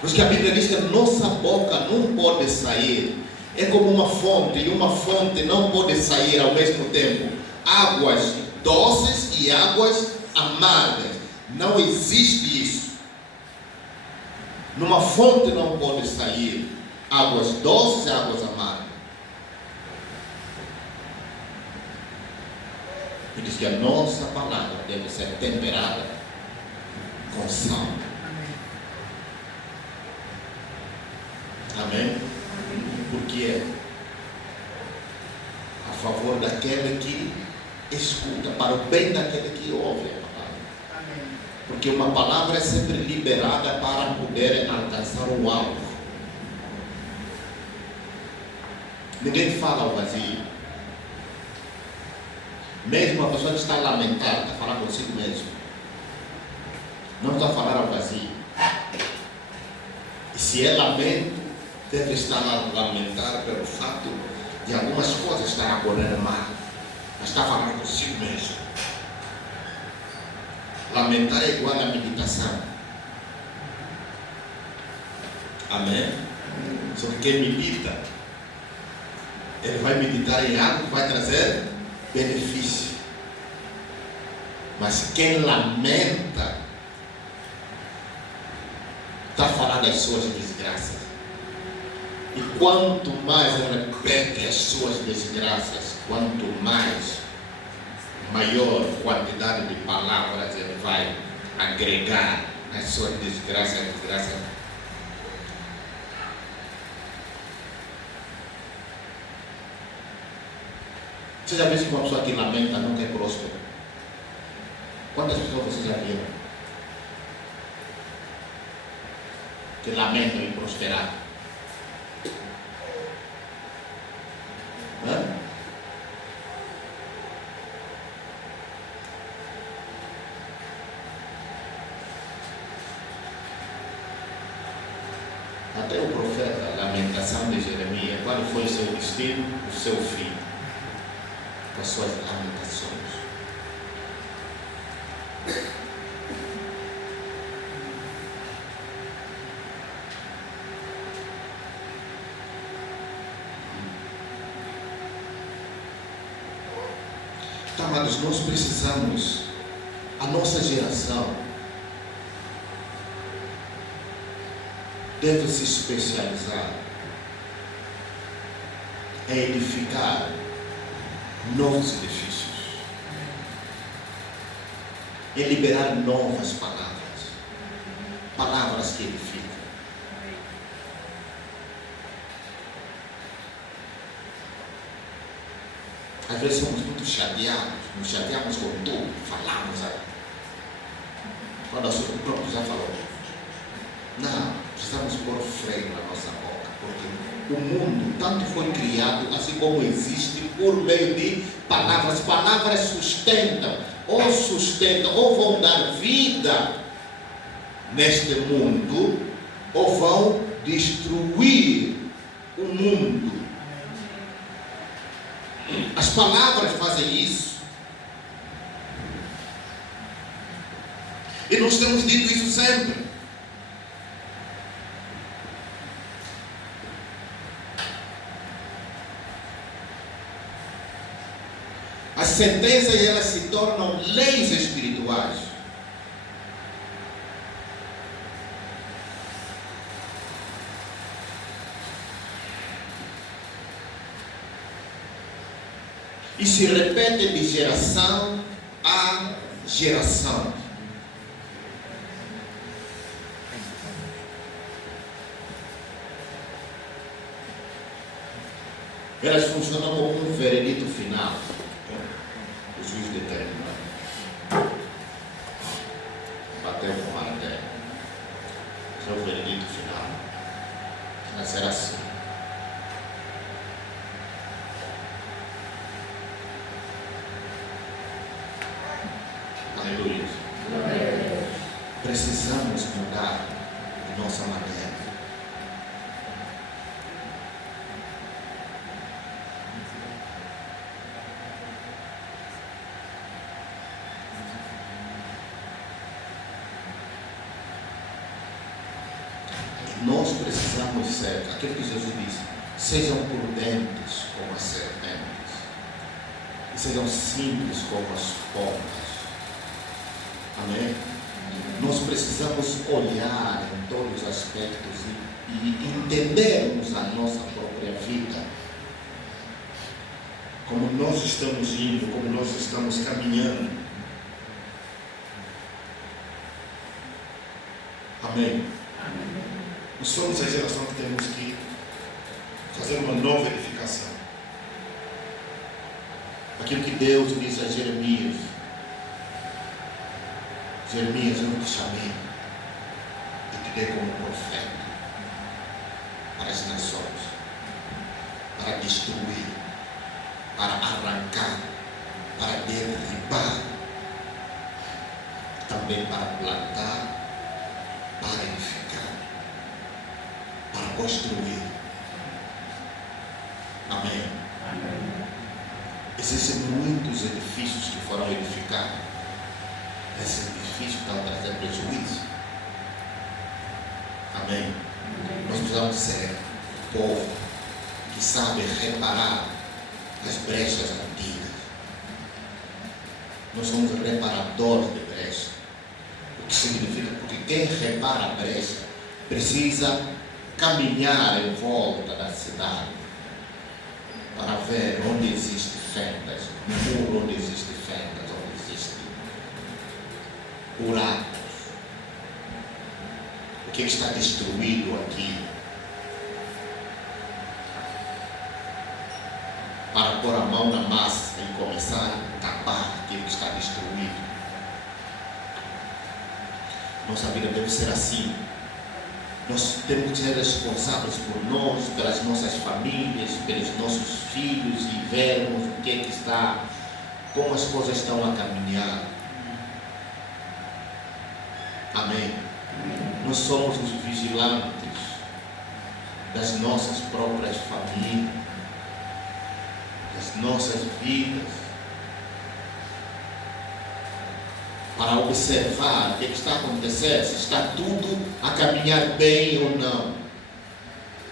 Por isso que a Bíblia diz que a nossa boca não pode sair, é como uma fonte, e uma fonte não pode sair ao mesmo tempo águas doces e águas amargas. Não existe isso. Numa fonte não pode sair águas doces e águas amargas. Por isso que a nossa palavra deve ser temperada com sal. Amém? Porque é a favor daquele que escuta, para o bem daquele que ouve a palavra. Porque uma palavra é sempre liberada para poder alcançar o alvo. Ninguém fala ao vazio. Mesmo a pessoa que está a lamentar, está a falar consigo mesmo. Não está a falar ao vazio. E se é lamento, deve estar a lamentar pelo fato de algumas coisas estarem a correr mal. Mas está a falar consigo mesmo. Lamentar é igual à meditação. Amém? Só que quem medita, ele vai meditar em algo que vai trazer benefício. Mas quem lamenta está falando das suas desgraças. E quanto mais ele repete as suas desgraças, quanto mais maior quantidade de palavras ele vai agregar às suas desgraças. Você já viu que uma pessoa que lamenta nunca é próspera? Quantas pessoas você já viu que lamentam em prosperar? Até o profeta, a lamentação de Jeremias, qual foi o seu destino, o seu fim, com as suas lamentações. Então, amados, nós precisamos, a nossa geração deve se especializar em edificar novos edifícios, em liberar novas palavras, palavras que edificam. Às vezes somos muito chateados, nos chateamos com tudo, falamos, quando o próprio já falou. Não, precisamos pôr freio na nossa boca, porque o mundo tanto foi criado, assim como existe, por meio de palavras. Palavras sustentam, ou vão dar vida neste mundo, ou vão destruir o mundo. As palavras fazem isso. E nós temos dito isso sempre. As sentenças, elas se tornam leis espirituais. E se repetem de geração a geração. Elas funcionam como um veredito final. O juiz determina. Bateu com a madeira. Vai ser assim. Aleluia. Precisamos mudar de nossa maneira. Nós precisamos ser, aquilo que Jesus disse, sejam prudentes como as serpentes e sejam simples como as pombas. Amém? Nós precisamos olhar em todos os aspectos e entendermos a nossa própria vida, como nós estamos indo, como nós estamos caminhando. Amém? Nós somos a geração que temos que fazer uma nova edificação. Aquilo que Deus disse a Jeremias: Jeremias, eu te chamei e te dei como profeta para as nações, para destruir, para arrancar, para derribar, também para plantar, para edificar, para construir. Amém? Existem muitos edifícios que foram edificados. Esse edifício está a trazer prejuízo. Amém? Nós precisamos ser um povo que sabe reparar as brechas antigas. Nós somos reparadores de brechas. O que significa? Porque quem repara a brecha precisa caminhar em volta da cidade para ver onde existem fendas, no muro onde existem fendas, onde existem buracos. O que está destruído aqui? Para pôr a mão na massa e começar a tapar aquilo que está destruído. Nossa vida deve ser assim. Nós temos que ser responsáveis por nós, pelas nossas famílias, pelos nossos filhos e vermos o que é que está, como as coisas estão a caminhar. Amém? Nós somos os vigilantes das nossas próprias famílias, das nossas vidas, para observar o que está acontecendo, se está tudo a caminhar bem ou não.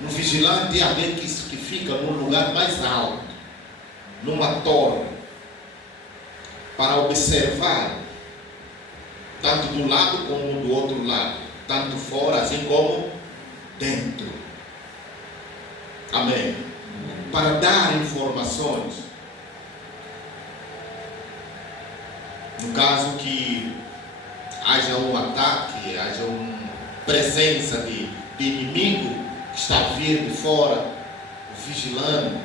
Um vigilante é alguém que fica num lugar mais alto, numa torre, para observar, tanto do lado como do outro lado, tanto fora assim como dentro. Amém? Para dar informações. No caso que haja um ataque, haja uma presença de inimigo que está a vir de fora, o vigilante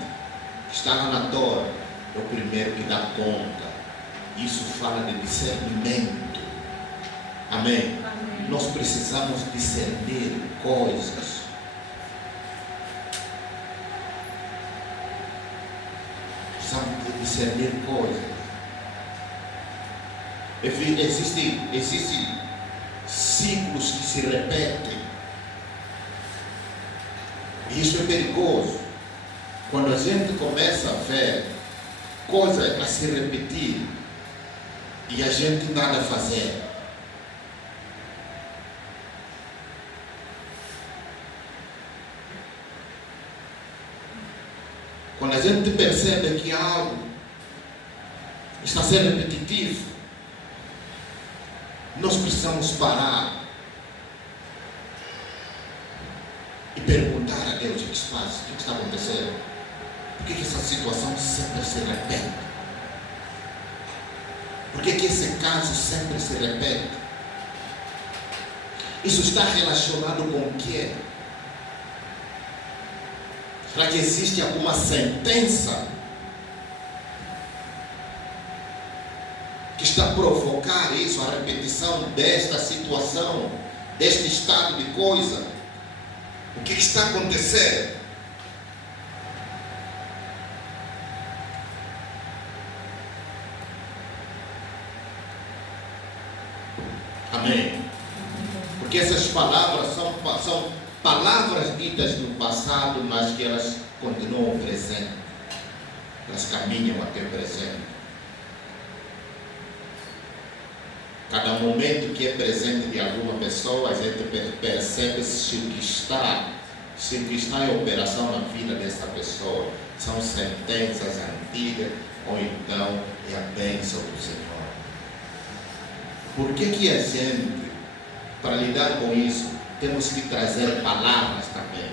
que está lá na torre é o primeiro que dá conta. Isso fala de discernimento. Amém? Amém. Nós precisamos discernir coisas. Precisamos discernir coisas. Existem ciclos que se repetem. E isso é perigoso. Quando a gente começa a ver coisas a se repetir e a gente nada a fazer. Quando a gente percebe que algo está sendo repetitivo, nós precisamos parar e perguntar a Deus o que se faz, o que está acontecendo, por que essa situação sempre se repete, por que esse caso sempre se repete, isso está relacionado com o quê? Será que existe alguma sentença que está a provocar isso, a repetição desta situação, deste estado de coisa? O que está acontecendo? Amém. Porque essas palavras são palavras ditas no passado, mas que elas continuam presentes. Elas caminham até o presente. Cada momento que é presente de alguma pessoa, a gente percebe se o que está em operação na vida dessa pessoa são sentenças antigas ou então é a bênção do Senhor. Por que a gente, para lidar com isso, temos que trazer palavras também?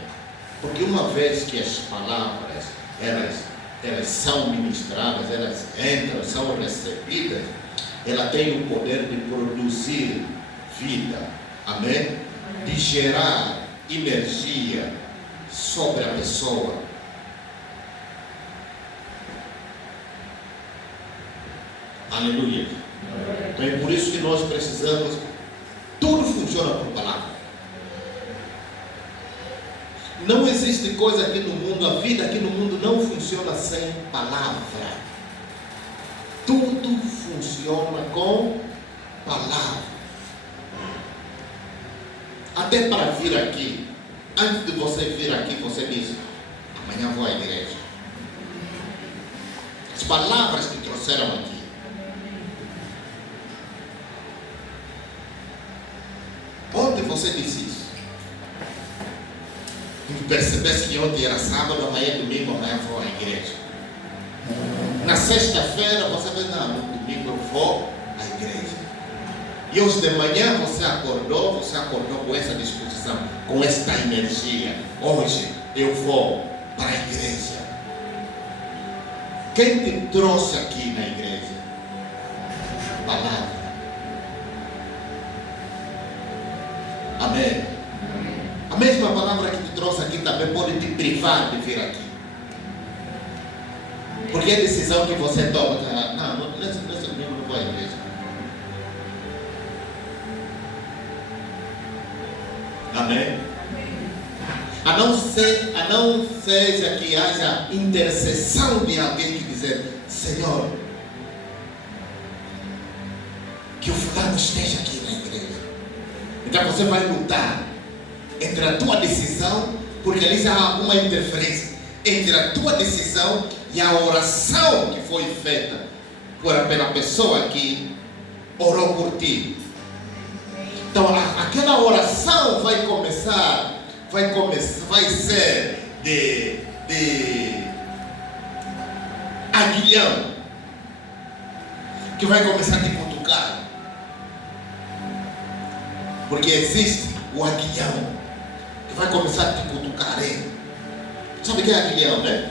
Porque uma vez que as palavras, elas são ministradas, elas entram, são recebidas, ela tem o poder de produzir vida, amém? De gerar energia sobre a pessoa. Aleluia. Então é por isso que nós precisamos, tudo funciona por palavra. Não existe coisa aqui no mundo, a vida aqui no mundo não funciona sem palavra. Tudo funciona com palavra. Até para vir aqui, antes de você vir aqui, você diz: amanhã vou à igreja. As palavras que trouxeram aqui. Ontem você disse isso. Tu percebesse que ontem era sábado, amanhã é domingo, amanhã vou à igreja. Na sexta-feira você vai: não, no domingo eu vou à igreja. E hoje de manhã você acordou com essa disposição, com esta energia. Hoje eu vou para a igreja. Quem te trouxe aqui na igreja? Palavra. Amém. A mesma palavra que te trouxe aqui também pode te privar de vir aqui. Porque é a decisão que você toma. Não, nesse domingo não vou à igreja. Amém. A não seja que haja intercessão de alguém que dizer: Senhor, que o fulano esteja aqui na igreja. Então você vai lutar entre a tua decisão, porque ali já há uma interferência entre a tua decisão e a oração que foi feita pela pessoa que orou por ti. Então aquela oração vai ser de aguilhão, que vai começar a te cutucar. Porque existe o aguilhão que vai começar a te cutucar. Sabe o que é aguilhão, né?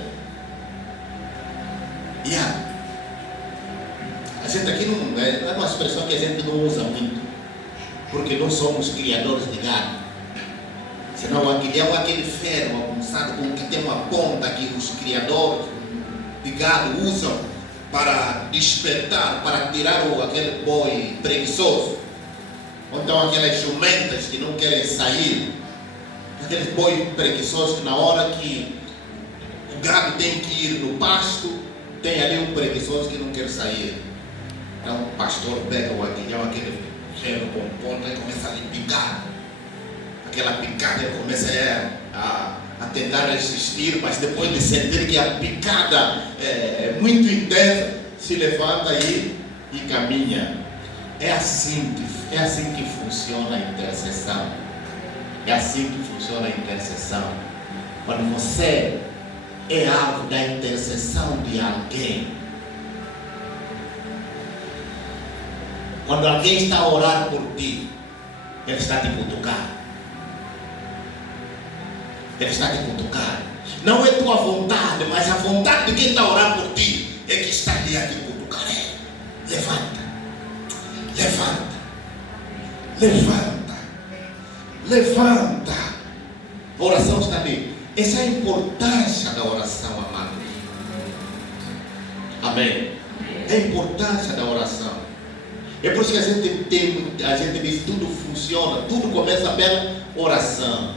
A gente aqui não é uma expressão que a gente não usa muito, porque não somos criadores de gado. Senão o aguilhão é aquele ferro avançado com que tem uma ponta que os criadores de gado usam para despertar, para tirar aquele boi preguiçoso. Ou então aquelas jumentas que não querem sair, aqueles boi preguiçosos que na hora que o gado tem que ir no pasto, tem ali um preguiçoso que não quer sair. Então o pastor pega o aguilhão, aquele ferro com ponta, e começa a lhe picar. Aquela picada ele começa a tentar resistir, mas depois de sentir que a picada é muito intensa, se levanta e caminha. É assim que funciona a intercessão. É assim que funciona a intercessão. Quando você é alvo da intercessão de alguém, quando alguém está a orar por ti, ele está a te cutucar. Ele está a te cutucar. Não é tua vontade, mas a vontade de quem está a orar por ti é que está ali a te cutucar. Levanta. Levanta. Levanta. Levanta. A oração está ali. Essa é a importância da oração, amado. Amém. É a importância da oração. É por isso que a gente diz tudo funciona, tudo começa pela oração.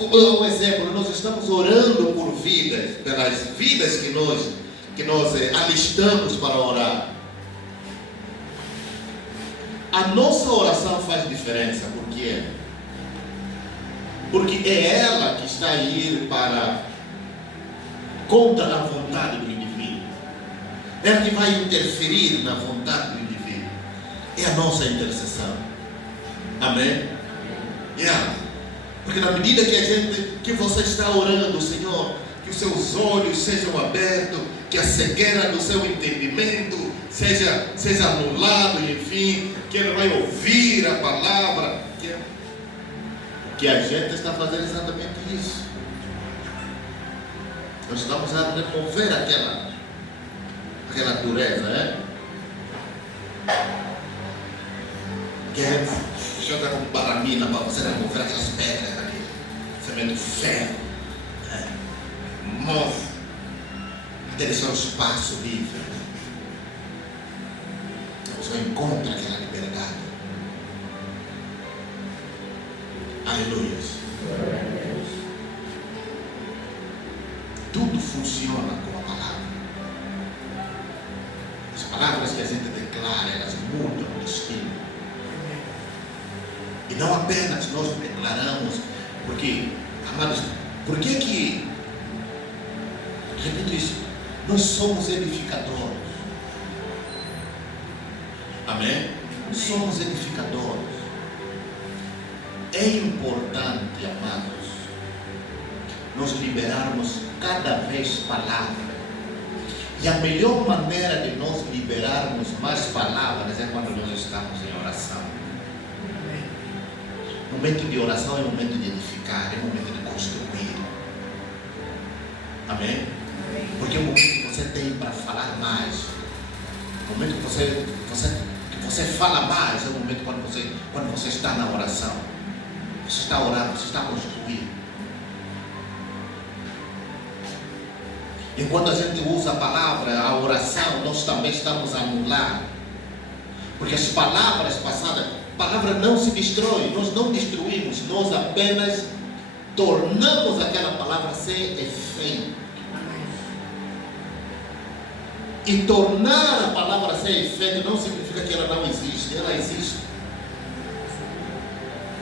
Um exemplo, nós estamos orando por vidas, pelas vidas que nós alistamos para orar. A nossa oração faz diferença, por quê? Porque é ela que está a ir para contra a vontade do indivíduo. É ela que vai interferir na vontade do indivíduo. É a nossa intercessão. Amém? Porque na medida que você está orando, Senhor, que os seus olhos sejam abertos, que a cegueira do seu entendimento seja anulado, enfim, que ele vai ouvir a palavra, que a gente está fazendo exatamente isso. Nós estamos a remover aquela dureza, né? Que a gente joga com baramina para você remover aquelas pedras aqui, semente ferro, move, deixar o espaço livre. Você encontra aquela liberdade. Aleluia. Tudo funciona com a palavra. As palavras que a gente declara, elas mudam o destino. E não apenas nós declaramos, porque, amados, por que repito isso, nós somos edificadores. Amém? Somos edificadores. É importante, amados, nós liberarmos cada vez palavra. E a melhor maneira de nós liberarmos mais palavras é quando nós estamos em oração. O momento de oração é o momento de edificar, é o momento de construir. Amém? Porque é o momento que você tem para falar mais. O momento que você fala mais é o momento quando você está na oração. Você está orando, você está construindo. Enquanto a gente usa a palavra, a oração, nós também estamos a anular. Porque as palavras passadas, a palavra não se destrói, nós não destruímos, nós apenas tornamos aquela palavra ser efeito. E tornar a palavra ser efeito não significa que ela não existe, ela existe.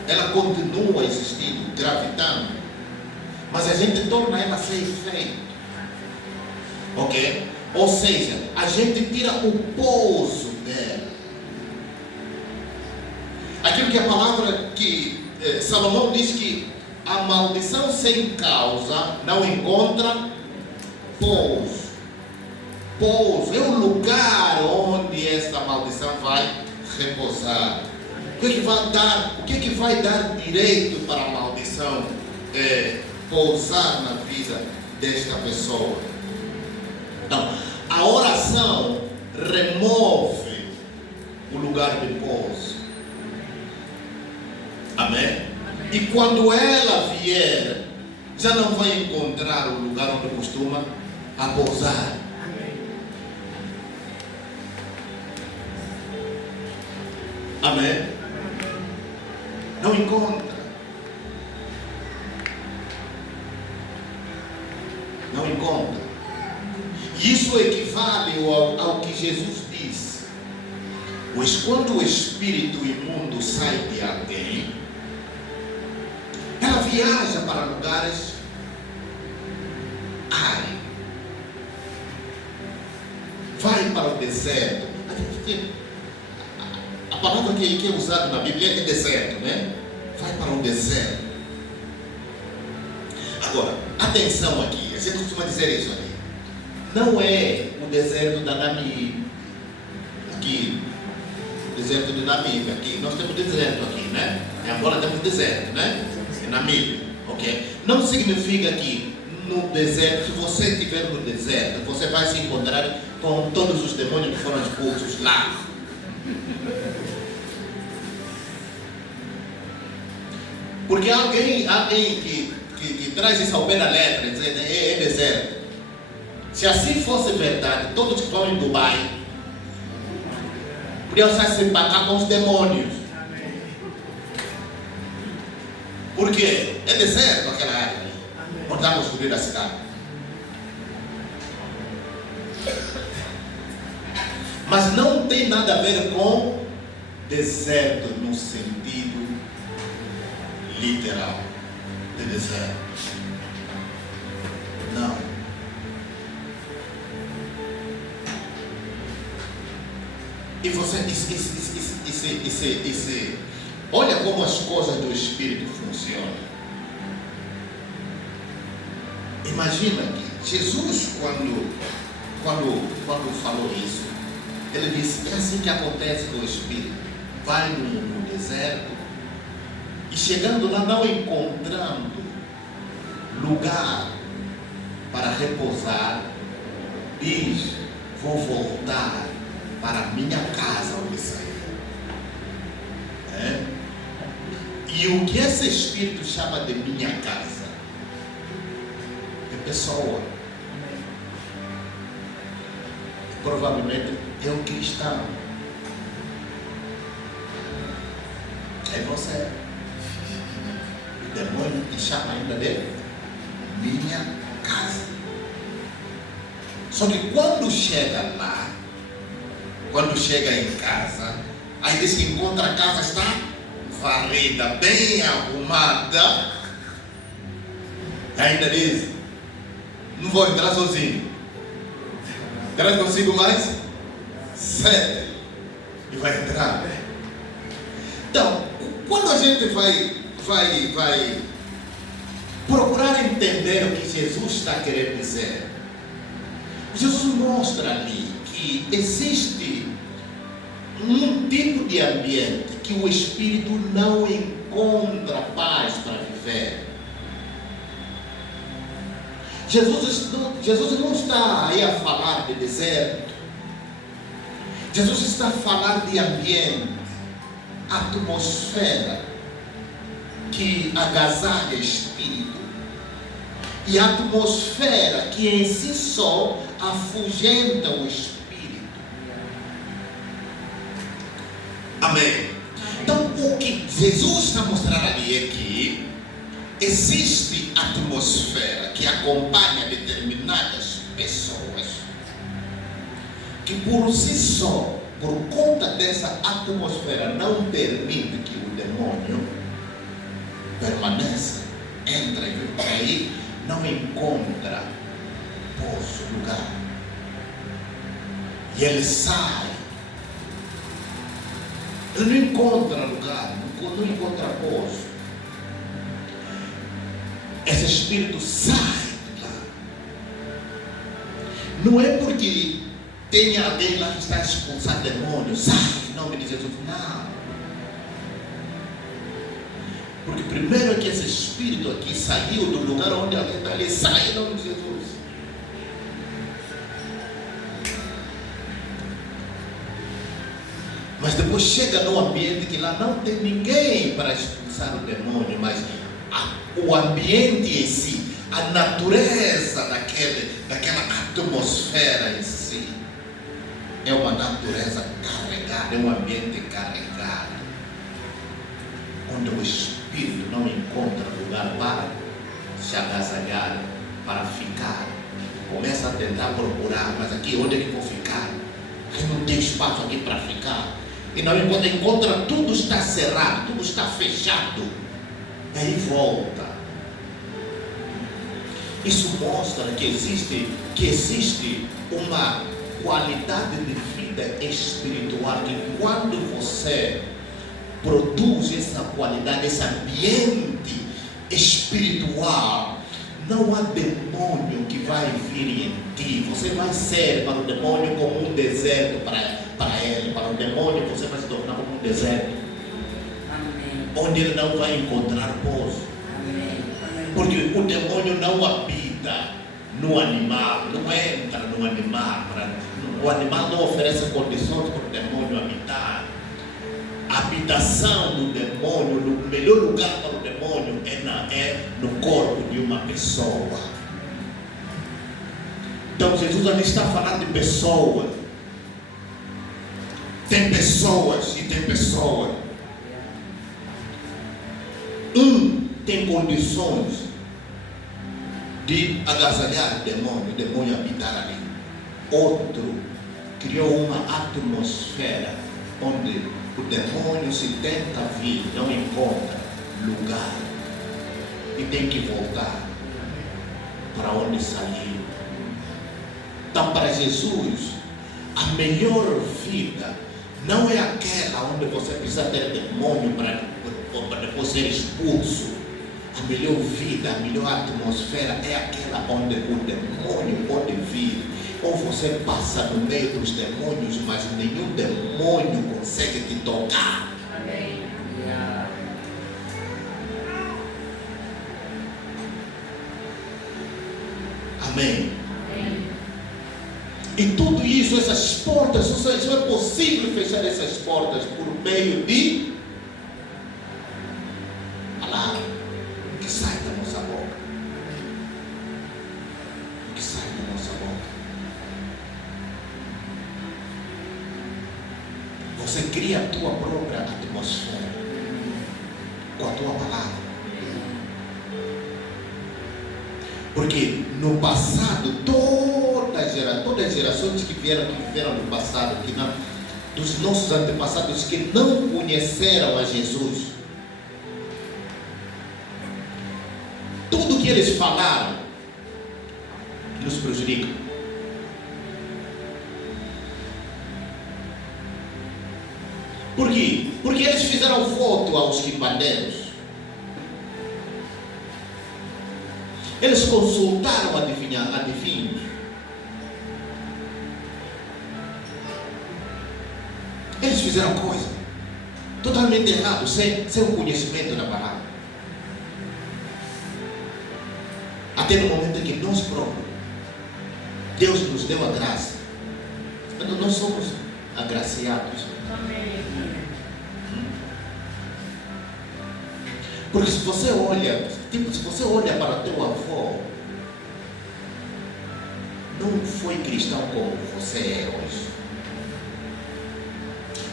Ela continua existindo, gravitando. Mas a gente torna ela ser efeito. Ok? Ou seja, a gente tira o pouso dela. Aquilo que a palavra que Salomão diz que a maldição sem causa não encontra pouso. Pouso é o lugar onde essa maldição vai repousar. O que é que vai dar direito para a maldição pousar na vida desta pessoa? Então, a oração remove o lugar de pouso. Amém? E quando ela vier, já não vai encontrar o lugar onde costuma a pousar. Amém? Não encontra. Não encontra. Isso equivale ao que Jesus disse. Pois quando o espírito imundo sai de alguém, ela viaja para lugares áridos. Vai para o deserto. A palavra que é usada na Bíblia é deserto, né? Vai para o deserto. Agora, atenção aqui. A gente costuma dizer isso aqui. Não é o deserto da Namíbia. Aqui, o deserto de Namíbia. Aqui, nós temos deserto aqui, né? Em Angola temos deserto, né? Em Namíbia, ok? Não significa que no deserto, se você estiver no deserto, você vai se encontrar com todos os demônios que foram expulsos lá. Porque alguém que traz isso ao pé da letra, dizendo é deserto. Se assim fosse verdade, todos que estão em Dubai podiam se empatar com os demônios. Porque é deserto aquela área ali. Onde está construída a cidade. Mas não tem nada a ver com deserto no sentido literal de deserto. Não. E você, olha como as coisas do Espírito funcionam. Imagina que Jesus, quando falou isso, ele disse: é assim que acontece no Espírito. Vai no deserto e chegando lá, não encontrando lugar para repousar, diz: vou voltar para a minha casa onde saí. E o que esse Espírito chama de minha casa é pessoa. Provavelmente é um cristão. É você. O demônio te chama ainda de minha casa. Só que quando chega lá, quando chega em casa, aí diz que encontra a casa está varrida, bem arrumada. Ainda diz: não vou entrar sozinho. Traz consigo mais 7 e vai entrar. Então, quando a gente vai procurar entender o que Jesus está querendo dizer, Jesus mostra ali que existe um tipo de ambiente que o espírito não encontra paz para viver. Jesus não está aí a falar de deserto. Jesus está a falar de ambiente, atmosfera que agasalha espírito, e a atmosfera que em si só afugenta o espírito. Amém. Então, o que Jesus está mostrando ali é que existe atmosfera que acompanha determinadas pessoas, que por si só, por conta dessa atmosfera, não permite que o demônio permaneça, entra e por aí não encontra pouso, lugar. E ele sai. Ele não encontra lugar, não encontra pouso. Esse espírito sai de lá. Não é porque tem alguém lá que está a expulsar demônios, sai em nome de Jesus. Não. Porque primeiro é que esse espírito aqui saiu do lugar onde alguém está ali, sai em nome de Jesus. Mas depois chega no ambiente que lá não tem ninguém para expulsar o demônio, mas o ambiente em si, a natureza daquela atmosfera em si, é uma natureza carregada, é um ambiente carregado, onde o espírito não encontra lugar para se agasalhar, para ficar. Começa a tentar procurar, mas aqui onde é que vou ficar? Aí não tem espaço aqui para ficar. E não encontra, tudo está cerrado, tudo está fechado. Aí volta. Isso mostra que existe uma qualidade de vida espiritual, que quando você produz essa qualidade, esse ambiente espiritual, não há demônio que vai vir em ti. Você vai ser para o demônio como um deserto para ele. Para o demônio você vai se tornar como um deserto. Amém. Onde ele não vai encontrar pouso. Amém. Porque o demônio não habita no animal, não entra no animal. O animal não oferece condições para o demônio habitar. A habitação do demônio, o melhor lugar para o demônio é no corpo de uma pessoa. Então Jesus ali está falando de pessoas. Tem pessoas e tem pessoas. tem condições de agasalhar o demônio habitar ali. Outro criou uma atmosfera onde o demônio, se tenta vir, não encontra lugar e tem que voltar para onde saiu. Então, para Jesus, a melhor vida não é aquela onde você precisa ter demônio para depois ser expulso. A melhor vida, a melhor atmosfera é aquela onde o demônio pode vir. Ou você passa no meio dos demônios, mas nenhum demônio consegue te tocar. Amém. Amém. Amém. E tudo isso, essas portas, só é possível fechar essas portas por meio de palavra que sai da nossa boca. Que sai da nossa boca. Você cria a tua própria atmosfera com a tua palavra. Porque no passado, todas as gerações que viveram no passado, dos nossos antepassados que não conheceram a Jesus, tudo que eles falaram nos prejudica. Por quê? Porque eles fizeram voto aos quimbandeiros. Eles consultaram adivinhos. Eles fizeram coisa totalmente errado, sem o conhecimento da palavra. Até no momento em que nós próprios, Deus nos deu a graça. Nós somos agraciados. Amém. Porque se você olha para teu avô, não foi cristão como você é hoje.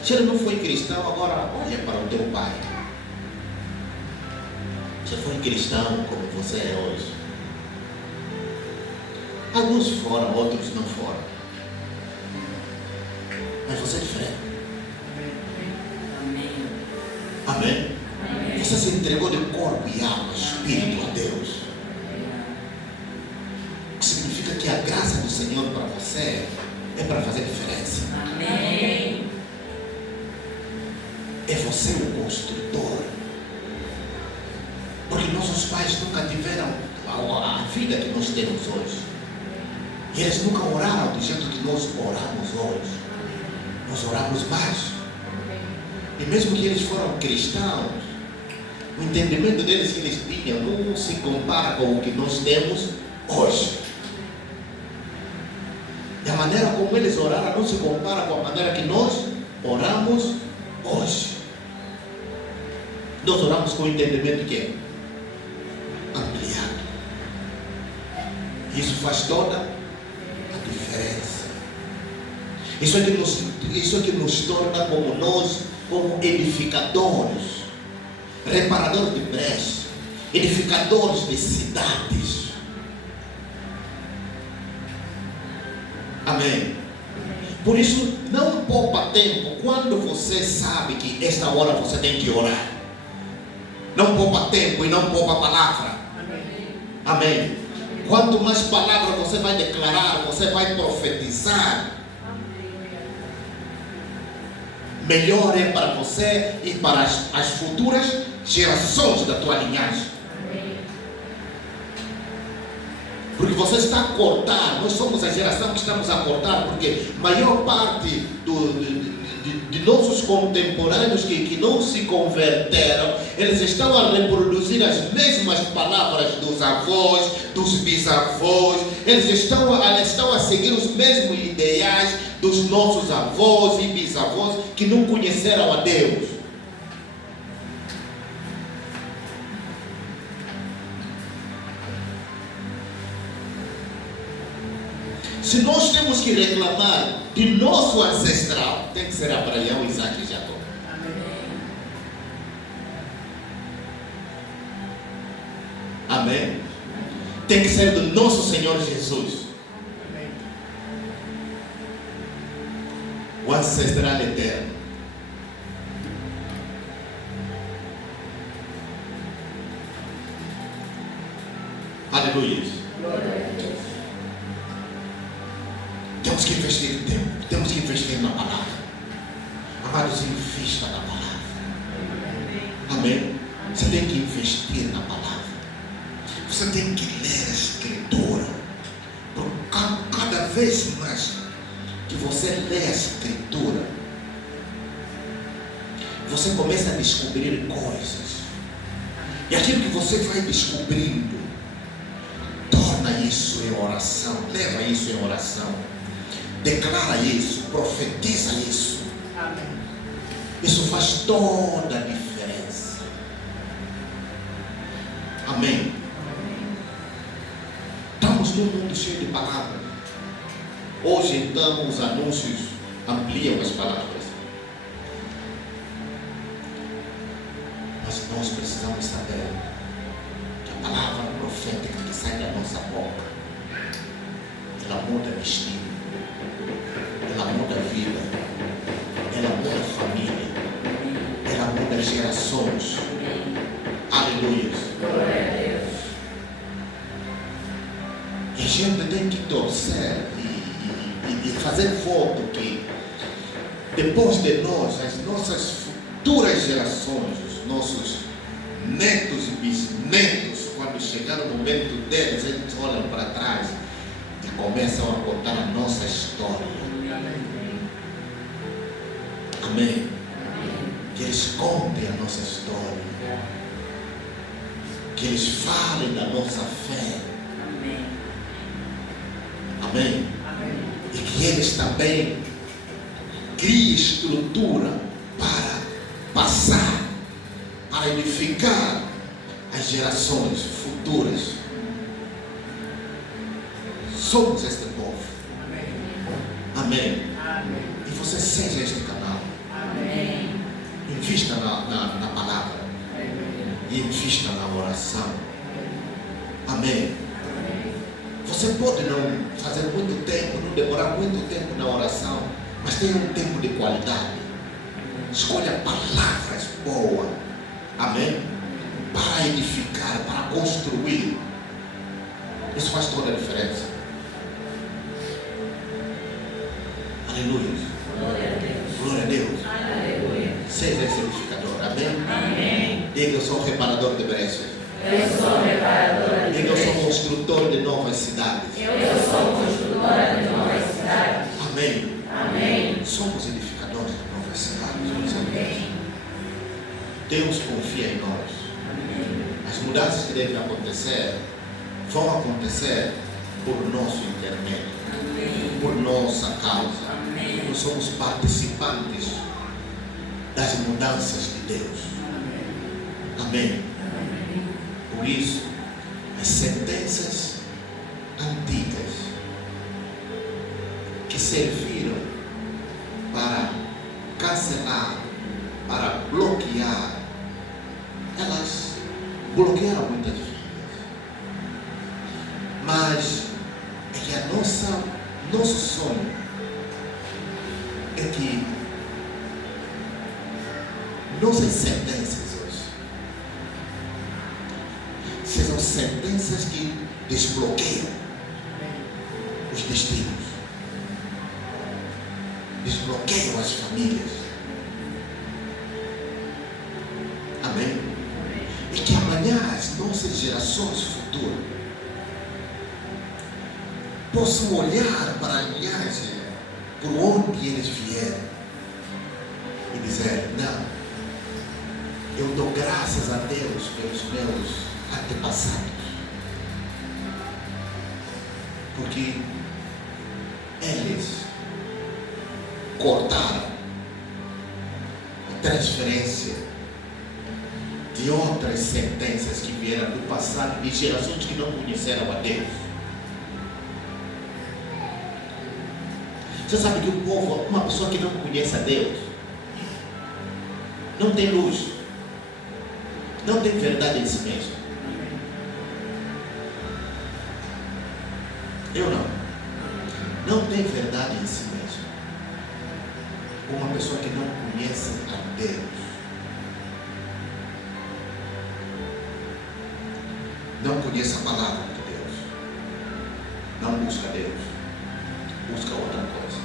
Se ele não foi cristão, agora olha para o teu pai. Se foi cristão como você é hoje. Alguns foram, outros não foram. Mas você é diferente. Amém? Você se entregou de corpo e alma, espírito a Deus. O que significa que a graça do Senhor para você é para fazer diferença. Amém. É você o construtor. Porque nossos pais nunca tiveram a vida que nós temos hoje. E eles nunca oraram do jeito que nós oramos hoje. Nós oramos mais. E mesmo que eles foram cristãos, o entendimento deles que eles tinham não se compara com o que nós temos hoje. E a maneira como eles oraram não se compara com a maneira que nós oramos hoje. Nós oramos com o entendimento que é ampliado. Isso faz toda a diferença. Isso é que nos torna como edificadores, reparadores de brechas, edificadores de cidades. Amém. Por isso, não poupa tempo quando você sabe que esta hora você tem que orar. Não poupa tempo e não poupa palavra. Amém. Quanto mais palavra você vai declarar, você vai profetizar, melhor é para você e para as futuras gerações da tua linhagem. Porque você está a cortar, nós somos a geração que estamos a cortar, porque a maior parte de nossos contemporâneos que não se converteram, eles estão a reproduzir as mesmas palavras dos avós, dos bisavós, eles estão a seguir os mesmos ideais dos nossos avós e bisavós que não conheceram a Deus. Se nós temos que reclamar de nosso ancestral, tem que ser Abraão, Isaac e Jacó. tem que ser do nosso Senhor Jesus, o ancestral eterno. Aleluia. Temos que investir tempo, temos que investir na palavra. Amados, invista na palavra. Amém? Você tem que investir na palavra. Você tem que ler a Escritura. Por cada vez mais que você lê a Escritura, você começa a descobrir coisas. E aquilo que você vai descobrindo, torna isso em oração. Leva isso em oração. Declara isso, profetiza isso. Amém. Isso faz toda a diferença. Amém. Estamos num mundo cheio de palavras. Hoje então os anúncios ampliam as palavras. Mas nós precisamos saber que a palavra profética que sai da nossa boca, ela muda destino, ela muda vida, ela muda família, ela muda gerações. Aleluia. Glória a Deus. E a gente tem que torcer e fazer voto que depois de nós, as nossas futuras gerações, os nossos netos e bisnetos, quando chegar o momento deles, eles olham para trás e começam a contar a nossa história. Amém. Que eles contem a nossa história. Que eles falem da nossa fé. Amém. E que eles também criem estrutura para passar, para edificar as gerações futuras. Somos este povo. Amém. E você seja este canal. Invista na palavra. E invista na oração. Amém. Você pode não fazer muito tempo, não demorar muito tempo na oração, mas tenha um tempo de qualidade. Escolha palavras boas. Amém. Para edificar, para construir. Isso faz toda a diferença. Aleluia. Glória a Deus. Glória a Deus. Aleluia. Seja esse edificador. Amém. Amém. Diga, eu sou reparador de brechas. Eu sou reparadora de Diga, eu sou brechas. construtor de novas cidades. Eu sou construtora de novas cidades. Amém. Amém. Somos edificadores de novas cidades. Meus amigos. Deus confia em nós. As mudanças que devem acontecer vão acontecer por nosso intermédio, por nossa causa. Nós somos participantes das mudanças de Deus. Amém. Por isso, as sentenças antigas que serviram para cancelar, para bloquear, elas bloquearam muitas vidas. Mas é que nosso sonho é que nossas sentenças hoje sejam sentenças que desbloqueiam os destinos, desbloqueiam as famílias. Amém? E que amanhã as nossas gerações futuras possam olhar para a linhagem por onde eles vieram e dizer: não, eu dou graças a Deus pelos meus antepassados, porque eles cortaram a transferência de outras sentenças que vieram do passado, de gerações que não conheceram a Deus. Você sabe que o povo, uma pessoa que não conhece a Deus, não tem luz, não tem verdade em si mesmo. Eu não. Não tem verdade em si mesmo. Uma pessoa que não conhece a Deus não conhece a palavra de Deus, não busca Deus, busca outra coisa.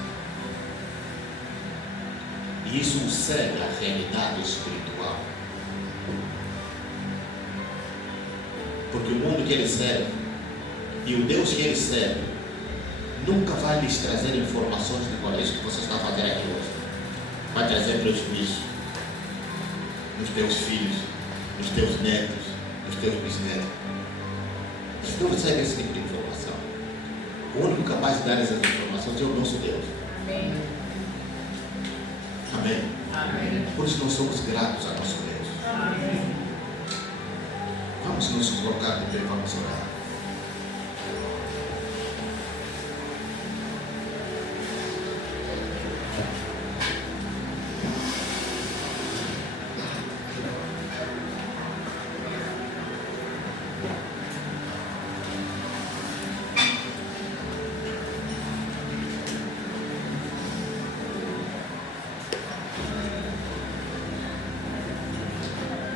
E isso cega a realidade espiritual. Porque o mundo que ele serve e o Deus que ele serve nunca vai lhes trazer informações de qual é isso que você está fazendo aqui hoje. Vai trazer prejuízo nos teus filhos, nos teus netos, nos teus bisnetos. Você não recebe esse tipo de informação. O único capaz de dar essas informações é o nosso Deus. Amém. Amém. Amém. Por isso nós somos gratos a nosso Deus. Amém. Vamos nos colocar de pé, vamos orar.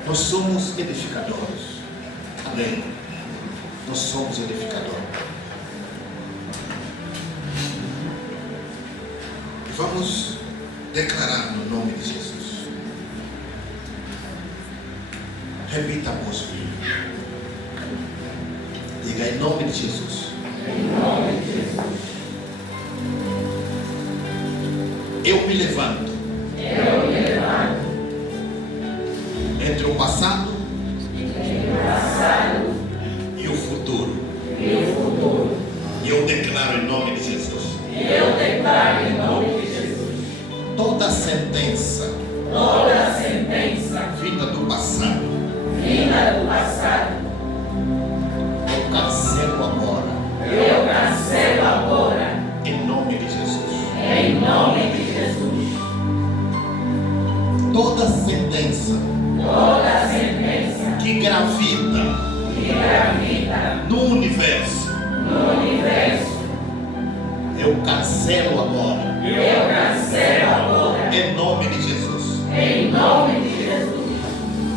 Nós somos edificadores. Amém. Nós somos edificadores. E vamos declarar no nome de Jesus. Repita após mim. Diga em nome de Jesus. Em nome de Jesus. Eu me levanto. Eu me levanto Entre o passado entre o passado e o futuro. e o futuro. E eu declaro em nome de Jesus. Eu declaro em nome de Jesus Toda sentença toda sentença vinda do passado, vinda do passado. eu cancelo agora. Eu cancelo agora Em nome de Jesus. em nome de Jesus. Toda sentença Toda sentença que gravita que gravita no universo, no universo. eu cancelo agora. Eu cancelo agora Em nome de Jesus. em nome de Jesus.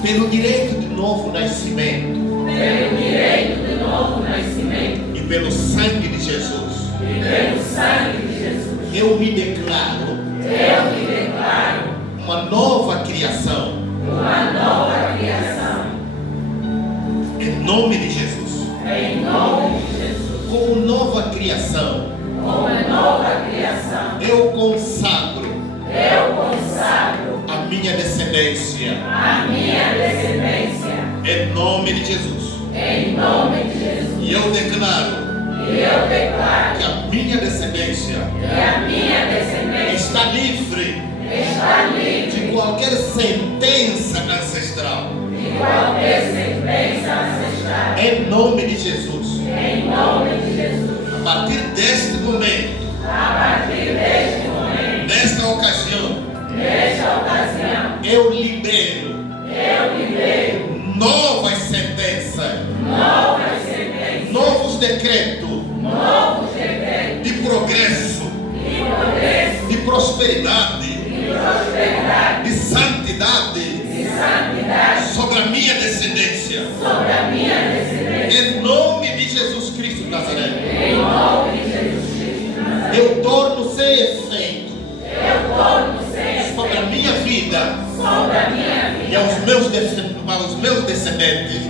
Pelo direito de novo nascimento Pelo direito de novo nascimento e pelo sangue de Jesus, e pelo sangue de Jesus. eu me declaro Eu me declaro uma nova criação. uma nova criação. Em nome de Jesus. Em nome de Jesus. Como nova criação, Uma nova criação. eu consagro Eu consagro a minha descendência. a minha descendência. Em nome de Jesus. Em nome de Jesus. E eu declaro E eu declaro que a minha descendência que a minha descendência está livre está livre de qualquer sentença ancestral. de qualquer sentença ancestral. Em nome de Jesus. Em nome de Jesus. A partir deste momento, A partir deste momento, nesta ocasião, nesta ocasião, eu libero eu libero novas sentenças, novas sentenças, novos decretos novos decretos de progresso, de progresso, de prosperidade, de prosperidade, de santidade de santidade sobre a minha descendência. sobre a minha descendência. Em nome de Jesus Cristo de Nazaré, Em nome de Jesus Cristo. eu torno sem efeito Eu torno sem sobre a minha vida sobre a minha e vida aos meus descendentes para os meus descendentes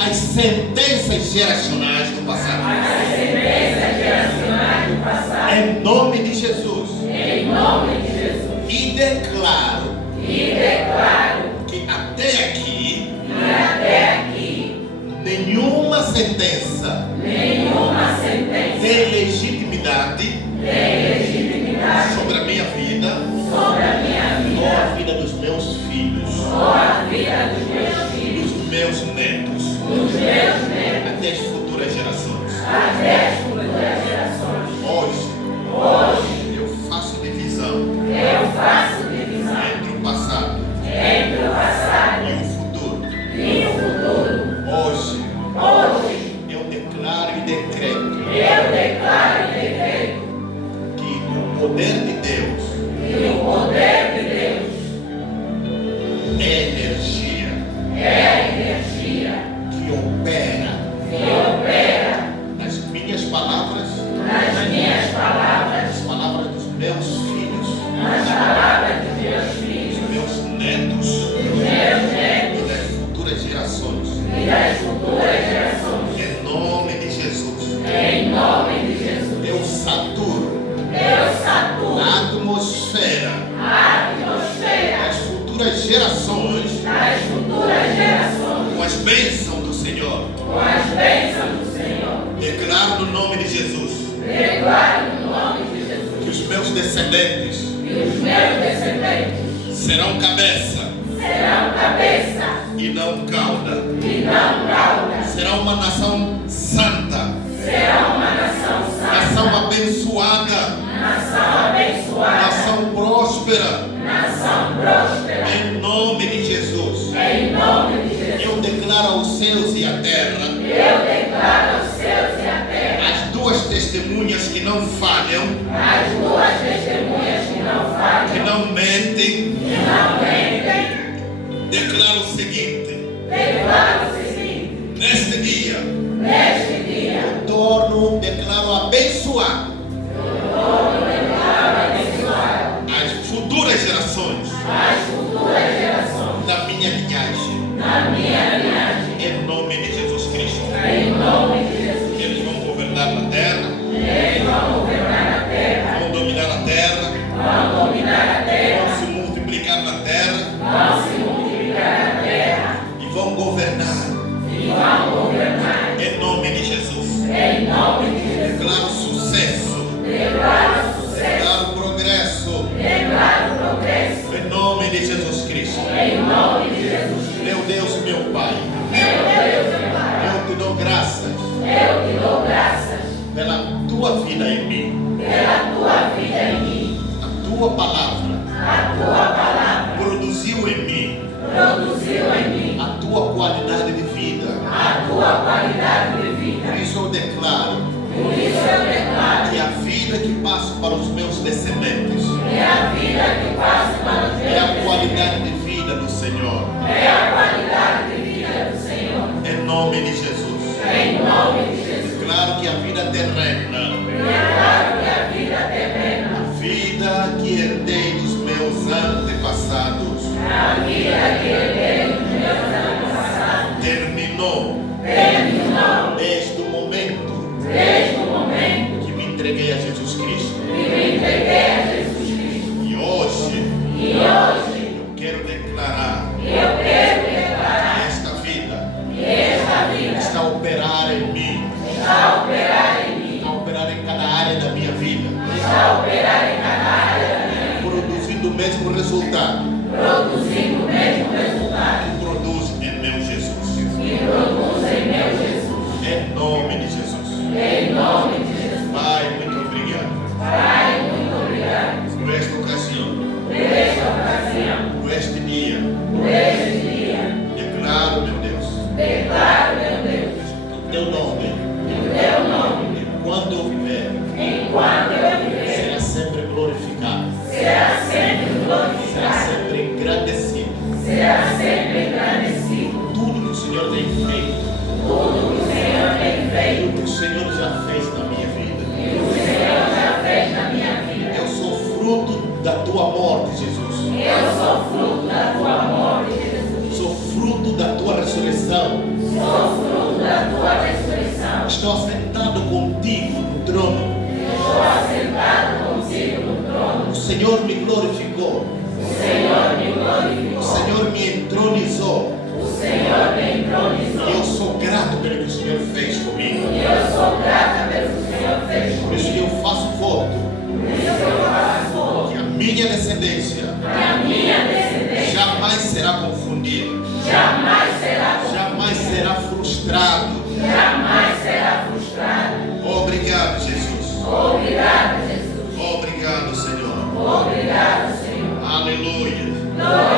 as sentenças geracionais do passado. as sentenças geracionais do passado. Em nome de Jesus. Em nome de Jesus. E declaro E declaro que até aqui que até aqui nenhuma sentença nenhuma sentença tem legitimidade tem legitimidade sobre a minminha vida sobre a minha ou vida a vida dos meus filhos, ou a vida dos meus filhos, dos meus netos, dos meus netos, até as futuras gerações. as decreto Eu declaro e decreto que o poder de Deus que o poder de Deus é energia é a energia que opera que opera nas minhas palavras, nas minhas palavras, nas palavras dos meus filhos, nas palavras dos meus filhos, dos meus netos dos meus netos e das futuras gerações. e das futuras gerações. Em nome de Jesus, Em nome de Jesus. eu saturo Eu saturo a atmosfera a atmosfera das futuras gerações das futuras gerações com as bênçãos do Senhor. com as bênçãos do Senhor. Declaro no nome de Jesus Declaro no nome de Jesus que os meus descendentes que os meus descendentes serão cabeça serão cabeça e não cauda. e não cauda. Serão uma nação santa, Serão uma nação santa, nação abençoada, nação abençoada, nação próspera. nação próspera. Em nome de Jesus, Em nome de Jesus. eu declaro aos céus e à terra, Eu declaro aos céus e à terra, as duas testemunhas que não falham, as duas testemunhas que não falham, que não mentem. que não mentem. Declaro o seguinte: Declaro o seguinte: neste dia, neste dia, declaro abençoar as futuras gerações as futuras gerações da minha linhagem. da minha linhagem, Em nome de Jesus Cristo. em nome de Jesus, Eles vão governar na terra, eles vão governar a terra, vão dominar a terra, vão dominar a terra, vão se multiplicar na terra vão se multiplicar na terra e vão governar. e vão governar. Em nome de Jesus. Em nome de Jesus, Declaro sucesso, declaro sucesso, declaro progresso. declaro progresso. Em nome de Jesus Cristo. Em nome de Jesus, Meu Deus e meu Pai, meu Deus e Pai, eu te dou graças eu te dou graças pela tua vida em mim. pela tua vida em mim. A tua palavra A tua palavra produziu em mim produziu em mim a tua qualidade de vida. a tua qualidade de vida. Por isso eu declaro Por isso eu declaro que a vida que passo para os meus descendentes que a vida que passo para os é a meus qualidade de vida do Senhor. é a qualidade de vida do Senhor. Em nome de Jesus. Em nome de Jesus, Declaro que a vida terrena, declaro que a vida terrena, a vida que herdei dos meus antepassados, a vida que herdei dos meus antepassados, terminou terminou desde o momento desde o momento que me entreguei a Jesus Cristo. que me entreguei a Jesus Cristo. E hoje E hoje eu quero declarar eu quero declarar que esta vida que esta vida está a operar em mim, está a operar em mim, está a operar em cada área da minha vida, está a operar em cada área da minha vida, produzindo o mesmo resultado produzindo o mesmo resultado que produz em meu Jesus. que produz em meu Jesus. Em nome de Jesus. Em nome de Jesus. Pai, muito obrigado Pai, muito obrigado por esta ocasião, por esta ocasião, por este dia. por este dia. Declaro, meu Deus, Declaro, meu Deus, o teu nome, o teu nome, enquanto eu viver, enquanto eu viver, será sempre glorificado, será sempre será glorificado, sempre engrandecido. será sempre engrandecido. Tudo que o Senhor tem feito, Tudo que o Senhor tem feito tudo que o Senhor já fez na minha vida, e o Senhor já fez na minha vida. eu sou fruto da tua morte, Jesus. Eu sou fruto da tua morte, Jesus. Sou fruto da tua ressurreição. Sou fruto da tua ressurreição. Estou assentado contigo no trono. Estou assentado contigo no trono. O Senhor me glorificou. O Senhor me O glorificou. Senhor me entronizou. O Senhor me E entronizou. eu sou grato pelo que o Senhor fez comigo. E eu sou grata pelo que o Senhor fez Por isso comigo. que eu faço voto Por isso eu faço voto que a minha descendência que a minha descendência jamais será confundida, jamais será jamais será frustrado. jamais será frustrada. Obrigado, Jesus. Obrigado, Jesus. Obrigado, Senhor. Obrigado, Senhor. Aleluia. Glória